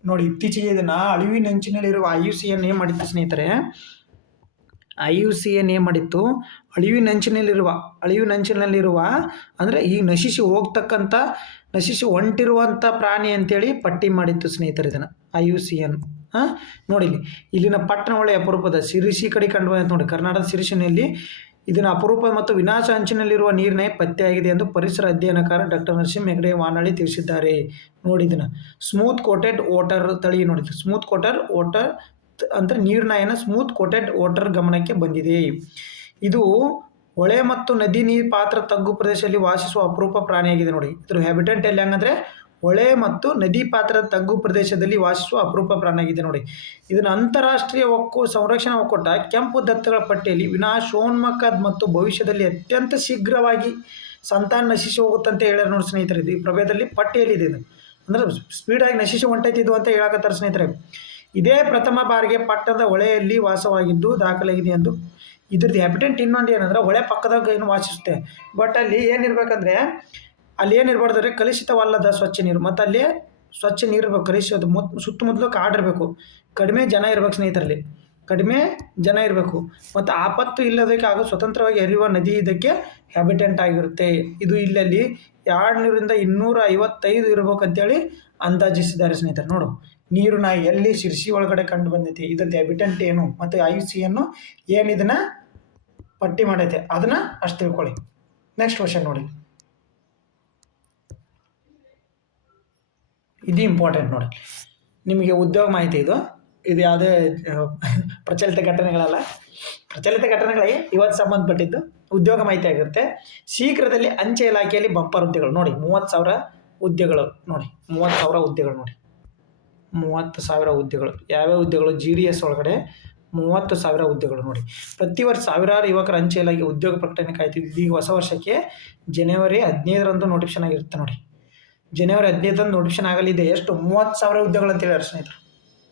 ನೋಡಿ ಇತ್ತೀಚೆಗೆ ಇದನ್ನು ಅಳಿವಿನಂಚಿನಲ್ಲಿರುವ IUCN ಏನು ಮಾಡಿತ್ತು ಸ್ನೇಹಿತರೆ? IUCN ಏನು ಮಾಡಿತ್ತು? ಅಳಿವಿನಂಚಿನಲ್ಲಿರುವ ಅಂದರೆ ಈಗ ನಶಿಸಿ ಹೊಂಟಿರುವಂಥ ಪ್ರಾಣಿ ಅಂತೇಳಿ ಪಟ್ಟಿ ಮಾಡಿತ್ತು ಸ್ನೇಹಿತರೆ ಇದನ್ನು IUCN. ನೋಡಿ ಇಲ್ಲಿನ ಪಟ್ಟಣ ಒಳ್ಳೆಯ ಅಪರೂಪದ ಶಿರಸಿ ಕಡೆ ಕಂಡು ಬಂದೈತೆ ನೋಡಿ. ಕರ್ನಾಟಕದ ಶಿರಸಿನಲ್ಲಿ ಇದನ್ನು ಅಪರೂಪ ಮತ್ತು ವಿನಾಶ ಅಂಚಿನಲ್ಲಿರುವ ನೀರಿನ ಪತ್ತೆಯಾಗಿದೆ ಎಂದು ಪರಿಸರ ಅಧ್ಯಯನಕಾರ ಡಾಕ್ಟರ್ ನರಸಿಂಹ ಹೆಗಡೆ ವಾನಳ್ಳಿ ತಿಳಿಸಿದ್ದಾರೆ. ನೋಡಿ ಇದನ್ನು ಸ್ಮೂತ್ ಕೋಟೆಡ್ ವಾಟರ್ ತಳಿ ನೋಡಿ, ಸ್ಮೂತ್ ಕೋಟರ್ ವಾಟರ್ ಅಂದರೆ ನೀರಿನ ಸ್ಮೂತ್ ಕೋಟೆಡ್ ವಾಟರ್ ಗಮನಕ್ಕೆ ಬಂದಿದೆ. ಇದು ಹೊಳೆ ಮತ್ತು ನದಿ ನೀರು ಪಾತ್ರ ತಗ್ಗು ಪ್ರದೇಶದಲ್ಲಿ ವಾಸಿಸುವ ಅಪರೂಪ ಪ್ರಾಣಿಯಾಗಿದೆ. ನೋಡಿ ಇದ್ರ ಹ್ಯಾಬಿಟೆಂಟ್ ಎಲ್ಲಿ ಹಂಗಂದರೆ ಹೊಳೆ ಮತ್ತು ನದಿ ಪಾತ್ರದ ತಗ್ಗು ಪ್ರದೇಶದಲ್ಲಿ ವಾಸಿಸುವ ಅಪರೂಪ ಪ್ರಾಣಿಯಾಗಿದೆ. ನೋಡಿ ಇದನ್ನು ಅಂತಾರಾಷ್ಟ್ರೀಯ ಸಂರಕ್ಷಣಾ ಒಕ್ಕೂಟ ಕೆಂಪು ದತ್ತಗಳ ಪಟ್ಟಿಯಲ್ಲಿ ವಿನಾಶೋನ್ಮುಖ ಮತ್ತು ಭವಿಷ್ಯದಲ್ಲಿ ಅತ್ಯಂತ ಶೀಘ್ರವಾಗಿ ಸಂತಾನ ನಶಿಸಿ ಹೋಗುತ್ತಂತೆ ಹೇಳ್ಯಾರ ನೋಡಿ ಸ್ನೇಹಿತರೆ. ಈ ಪ್ರಭೇದದಲ್ಲಿ ಪಟ್ಟಿಯಲ್ಲಿದೆ. ಇದು ಅಂದರೆ ಸ್ಪೀಡಾಗಿ ನಶಿಸಿ ಹೊಂಟೈತಿದ್ದು ಅಂತ ಹೇಳಕತ್ತಾರೆ ಸ್ನೇಹಿತರೆ. ಇದೇ ಪ್ರಥಮ ಬಾರಿಗೆ ಪಟ್ಟಣದ ಹೊಳೆಯಲ್ಲಿ ವಾಸವಾಗಿದ್ದು ದಾಖಲಾಗಿದೆ ಎಂದು. ಇದ್ರದ್ದು ಹ್ಯಾಬಿಟೆಂಟ್ ಇನ್ನೊಂದು ಏನಂದ್ರೆ ಹೊಳೆ ಪಕ್ಕದಾಗ ಏನು ವಾಸಿಸುತ್ತೆ, ಬಟ್ ಅಲ್ಲಿ ಏನಿರ್ಬೇಕಂದ್ರೆ ಅಲ್ಲಿ ಏನಿರಬಾರ್ದ್ರೆ ಕಲುಷಿತವಲ್ಲದ ಸ್ವಚ್ಛ ನೀರು, ಮತ್ತು ಅಲ್ಲಿ ಸ್ವಚ್ಛ ನೀರು ಇರಬೇಕು. ಕಲುಷಿತ ಸುತ್ತಮುತ್ತಲು ಕಾಡಿರಬೇಕು, ಕಡಿಮೆ ಜನ ಇರ್ಬೇಕು ಸ್ನೇಹಿತರಲ್ಲಿ, ಕಡಿಮೆ ಜನ ಇರಬೇಕು, ಮತ್ತು ಆಪತ್ತು ಇಲ್ಲದಕ್ಕೆ ಹಾಗೂ ಸ್ವತಂತ್ರವಾಗಿ ಹರಿಯುವ ನದಿ ಇದಕ್ಕೆ ಹ್ಯಾಬಿಟೆಂಟ್ ಆಗಿರುತ್ತೆ. ಇದು ಇಲ್ಲಲ್ಲಿ 200ರಿಂದ 255 ಇರ್ಬೇಕಂತೇಳಿ ಅಂದಾಜಿಸಿದ್ದಾರೆ ಸ್ನೇಹಿತರೆ. ನೋಡು ನೀರು ಎಲ್ಲಿ ಶಿರ್ಸಿ ಒಳಗಡೆ ಕಂಡು ಬಂದೈತಿ, ಇದ್ರದ್ದು ಹ್ಯಾಬಿಟೆಂಟ್ ಏನು ಮತ್ತು IUCN ಏನು ಇದನ್ನು ಪಟ್ಟಿ ಮಾಡೈತೆ ಅದನ್ನು ಅಷ್ಟು ತಿಳ್ಕೊಳ್ಳಿ. ನೆಕ್ಸ್ಟ್ ಕ್ವಶನ್ ನೋಡಿ, ಇದು ಇಂಪಾರ್ಟೆಂಟ್ ನೋಡಿ. ನಿಮಗೆ ಉದ್ಯೋಗ ಮಾಹಿತಿ ಇದು ಯಾವುದೇ ಪ್ರಚಲಿತ ಘಟನೆಗಳಲ್ಲ, ಪ್ರಚಲಿತ ಘಟನೆಗಳಿಗೆ ಇವತ್ತು ಸಂಬಂಧಪಟ್ಟಿದ್ದು ಉದ್ಯೋಗ ಮಾಹಿತಿ ಆಗಿರುತ್ತೆ. ಶೀಘ್ರದಲ್ಲಿ ಅಂಚೆ ಇಲಾಖೆಯಲ್ಲಿ ಬಂಪರ್ ಹುದ್ದೆಗಳು ನೋಡಿ 30,000 ಹುದ್ದೆಗಳು ನೋಡಿ, 30,000 ಹುದ್ದೆಗಳು ನೋಡಿ, 30,000 ಹುದ್ದೆಗಳು. ಯಾವ್ಯಾವ ಹುದ್ದೆಗಳು? GDS ಒಳಗಡೆ 30,000 ಹುದ್ದೆಗಳು ನೋಡಿ. ಪ್ರತಿ ವರ್ಷ ಸಾವಿರಾರು ಯುವಕರ ಅಂಚೆ ಇಲಾಖೆ ಉದ್ಯೋಗ ಪ್ರಕಟಣೆ ಕಾಯ್ತಿದ್ದು. ಈಗ ಹೊಸ ವರ್ಷಕ್ಕೆ ಜನವರಿ 15ರಂದು ನೋಟಿಫಿಕೇಶನ್ ಆಗಿರುತ್ತೆ ನೋಡಿ. ಜನವರಿ 15ರಂದು ನೋಟಿಫಿಕೇಶನ್ ಆಗಲಿದೆ. ಎಷ್ಟು? 30,000 ಹುದ್ದೆಗಳು ಅಂತ ಹೇಳಿದ್ರು ಸ್ನೇಹಿತರು.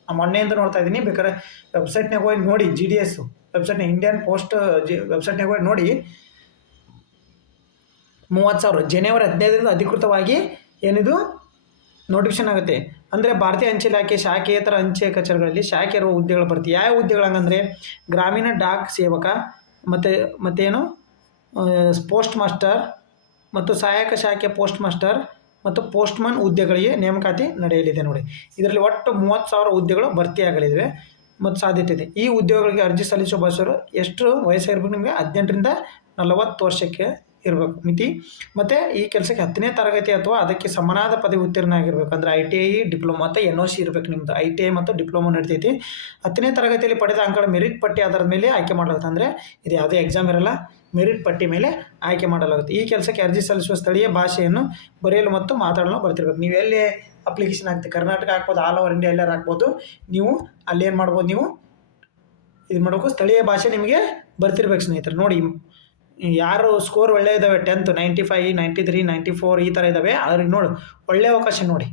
ಮೊನ್ನೆಯಿಂದ ನೋಡ್ತಾ ಇದ್ದೀನಿ, ಬೇಕಾದ್ರೆ ವೆಬ್ಸೈಟ್ನಾಗ ಹೋಗಿ ನೋಡಿ. GDS ವೆಬ್ಸೈಟ್ನ ಇಂಡಿಯನ್ ಪೋಸ್ಟ್ ವೆಬ್ಸೈಟ್ನಾಗ ಹೋಗಿ ನೋಡಿ. 30,000 ಜನವರಿ 15ರಿಂದ ಅಧಿಕೃತವಾಗಿ ಏನಿದು ನೋಟಿಫಿಕೇಶನ್ ಆಗುತ್ತೆ. ಅಂದರೆ ಭಾರತೀಯ ಅಂಚೆ ಇಲಾಖೆ ಶಾಖೇತರ ಅಂಚೆ ಕಚೇರಿಗಳಲ್ಲಿ ಶಾಖೆ ಇರುವ ಹುದ್ದೆಗಳು ಬರ್ತೀವಿ. ಯಾವ ಹುದ್ದೆಗಳು ಹಂಗಂದರೆ ಗ್ರಾಮೀಣ ಡಾಕ್ ಸೇವಕ, ಮತ್ತೇನು ಪೋಸ್ಟ್ ಮಾಸ್ಟರ್ ಮತ್ತು ಸಹಾಯಕ ಶಾಖೆ ಪೋಸ್ಟ್ ಮಾಸ್ಟರ್ ಮತ್ತು ಪೋಸ್ಟ್ಮನ್ ಹುದ್ದೆಗಳಿಗೆ ನೇಮಕಾತಿ ನಡೆಯಲಿದೆ ನೋಡಿ. ಇದರಲ್ಲಿ ಒಟ್ಟು 30,000 ಹುದ್ದೆಗಳು ಭರ್ತಿಯಾಗಲಿವೆ ಮತ್ತು ಸಾಧ್ಯತೆ ಇದೆ. ಈ ಉದ್ಯೋಗಗಳಿಗೆ ಅರ್ಜಿ ಸಲ್ಲಿಸುವ ಬಯಸೋರು ಎಷ್ಟು ವಯಸ್ಸಾಗಿರ್ಬೇಕು? ನಿಮಗೆ 18ರಿಂದ 40 ವರ್ಷಕ್ಕೆ ಇರಬೇಕು ಮಿತಿ. ಮತ್ತು ಈ ಕೆಲಸಕ್ಕೆ 10ನೇ ತರಗತಿ ಅಥವಾ ಅದಕ್ಕೆ ಸಮನಾದ ಪದವಿ ಉತ್ತೀರ್ಣ ಆಗಿರಬೇಕು. ಅಂದರೆ ITI ಡಿಪ್ಲೊಮಾ ಮತ್ತು NOC ಇರಬೇಕು ನಿಮ್ಮದು. ITI ಮತ್ತು ಡಿಪ್ಲೊಮಾ ನಡೀತೈತಿ. 10ನೇ ತರಗತಿಯಲ್ಲಿ ಪಡೆದ ಅಂಕಗಳ ಮೆರಿಟ್ ಪಟ್ಟಿ ಆಧಾರದ ಮೇಲೆ ಆಯ್ಕೆ ಮಾಡಲಾಗುತ್ತೆ. ಅಂದರೆ ಇದು ಯಾವುದೇ ಎಕ್ಸಾಮ್ ಇರಲ್ಲ, ಮೆರಿಟ್ ಪಟ್ಟಿ ಮೇಲೆ ಆಯ್ಕೆ ಮಾಡಲಾಗುತ್ತೆ. ಈ ಕೆಲಸಕ್ಕೆ ಅರ್ಜಿ ಸಲ್ಲಿಸುವ ಸ್ಥಳೀಯ ಭಾಷೆಯನ್ನು ಬರೆಯಲು ಮತ್ತು ಮಾತಾಡಲು ಬರ್ತಿರ್ಬೇಕು. ನೀವು ಎಲ್ಲಿ ಅಪ್ಲಿಕೇಶನ್ ಹಾಕ್ತೀವಿ, ಕರ್ನಾಟಕ ಹಾಕ್ಬೋದು, ಆಲ್ ಓವರ್ ಇಂಡಿಯಾ ಎಲ್ಲರೂ ಹಾಕ್ಬೋದು. ನೀವು ಅಲ್ಲಿ ಏನು ಮಾಡ್ಬೋದು, ನೀವು ಇದು ಮಾಡಬೇಕು, ಸ್ಥಳೀಯ ಭಾಷೆ ನಿಮಗೆ ಬರ್ತಿರ್ಬೇಕು ಸ್ನೇಹಿತರೆ. ನೋಡಿ ಯಾರು ಸ್ಕೋರ್ ಒಳ್ಳೆ ಇದ್ದಾವೆ, 10th 95, 93, 94 ಈ ಥರ ಇದ್ದಾವೆ, ಅವ್ರಿಗೆ ನೋಡು ಒಳ್ಳೆಯ ಅವಕಾಶ ನೋಡಿ.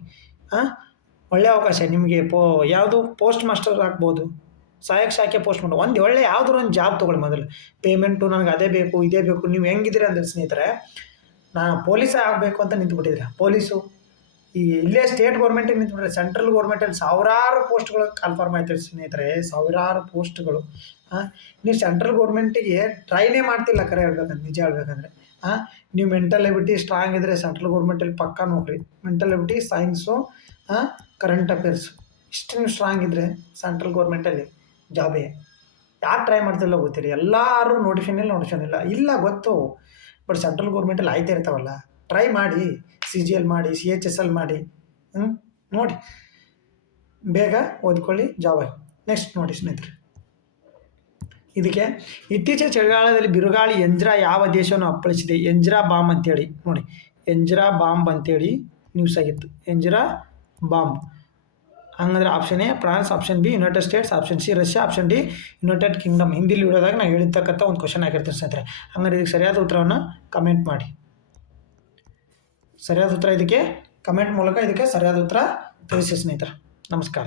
ಒಳ್ಳೆಯ ಅವಕಾಶ ನಿಮಗೆ. ಯಾವುದು ಪೋಸ್ಟ್ ಮಾಸ್ಟರ್ ಹಾಕ್ಬೋದು, ಸಹಾಯಕ ಶಾಖೆ ಪೋಸ್ಟ್ ಮಾಸ್ಟರ್. ಒಂದು ಒಳ್ಳೆ ಯಾವುದಾದ್ರು ಒಂದು ಜಾಬ್ ತೊಗೊಳ್ಳಿ ಮೊದಲು. ಪೇಮೆಂಟು ನನಗೆ ಅದೇ ಬೇಕು ಇದೇ ಬೇಕು. ನೀವು ಹೆಂಗಿದ್ದೀರಿ ಅಂದರೆ ಸ್ನೇಹಿತರೆ, ನಾನು ಪೊಲೀಸೇ ಆಗಬೇಕು ಅಂತ ನಿಂತುಬಿಟ್ಟಿದ್ರೆ, ಪೊಲೀಸು ಇಲ್ಲೇ ಸ್ಟೇಟ್ ಗೌರ್ಮೆಂಟಿಗೆ ನಿಂತುಬಿಟ್ರೆ, ಸೆಂಟ್ರಲ್ ಗೌರ್ಮೆಂಟಲ್ಲಿ ಸಾವಿರಾರು ಪೋಸ್ಟ್ಗಳು ಕಾನ್ಫರ್ಮ್ ಆಯ್ತದೆ ಸ್ನೇಹಿತರೆ, ಸಾವಿರಾರು ಪೋಸ್ಟ್ಗಳು. ನೀವು ಸೆಂಟ್ರಲ್ ಗೌರ್ಮೆಂಟಿಗೆ ಟ್ರೈನೇ ಮಾಡ್ತಿಲ್ಲ ಕರೆ ಹೇಳ್ಬೇಕಂದ್ರೆ, ನಿಜ ಹೇಳ್ಬೇಕಂದ್ರೆ. ನೀವು ಮೆಂಟಲ್ ಎಬಿಲಿಟಿ ಸ್ಟ್ರಾಂಗ್ ಇದ್ದರೆ ಸೆಂಟ್ರಲ್ ಗೌರ್ಮೆಂಟಲ್ಲಿ ಪಕ್ಕಾ ನೋಡ್ರಿ. Mental ability, science, current affairs ಇಷ್ಟು ನೀವು ಸ್ಟ್ರಾಂಗ್ ಇದ್ದರೆ ಸೆಂಟ್ರಲ್ ಗೌರ್ಮೆಂಟಲ್ಲಿ ಜಾಬೇ. ಯಾರು ಟ್ರೈ ಮಾಡ್ತಿಲ್ಲ ಗೊತ್ತಿರಿ, ಎಲ್ಲರೂ ನೋಟಿಫಿಕೇಶನ್ ಇಲ್ಲ ಗೊತ್ತು, ಬಟ್ ಸೆಂಟ್ರಲ್ ಗೌರ್ಮೆಂಟಲ್ಲಿ ಆಯ್ತಾ ಇರ್ತಾವಲ್ಲ, ಟ್ರೈ ಮಾಡಿ. CGL ಮಾಡಿ, CHSL ಮಾಡಿ, ನೋಡಿ ಬೇಗ ಓದ್ಕೊಳ್ಳಿ, ಜಾಬ್ ಆಗಿ. ನೆಕ್ಸ್ಟ್ ನೋಡಿ ಸ್ನೇಹಿತರೆ, ಇದಕ್ಕೆ ಇತ್ತೀಚಿನ ಚಳಿಗಾಲದಲ್ಲಿ ಬಿರುಗಾಳಿ ಎಂಜ್ರಾ ಯಾವ ದೇಶವನ್ನು ಅಪ್ಪಳಿಸಿದೆ? ಎಂಜ್ರಾ ಬಾಂಬ್ ಅಂತೇಳಿ ನೋಡಿ, ಎಂಜ್ರಾ ಬಾಂಬ್ ಅಂತೇಳಿ ನ್ಯೂಸ್ ಆಗಿತ್ತು. ಎಂಜ್ರಾ ಬಾಂಬ್ ಹಂಗಂದ್ರೆ option A France, option B United States, option C Russia, option D United Kingdom. ಹಿಂದಿಲಿ ವಿಡಿಯೋದಾಗ ನಾನು ಹೇಳಿರ್ತಕ್ಕಂಥ ಒಂದು ಕ್ವಶನ್ ಆಗಿರ್ತೀನಿ ಸ್ನೇಹಿತರೆ. ಹಂಗಾರೆ ಇದಕ್ಕೆ ಸರಿಯಾದ ಉತ್ತರವನ್ನು ಕಮೆಂಟ್ ಮಾಡಿ. ಸರಿಯಾದ ಉತ್ತರ ಇದಕ್ಕೆ ಕಮೆಂಟ್ ಮೂಲಕ ಇದಕ್ಕೆ ಸರಿಯಾದ ಉತ್ತರ ತಿಳಿಸಿ ಸ್ನೇಹಿತರೆ. ನಮಸ್ಕಾರ.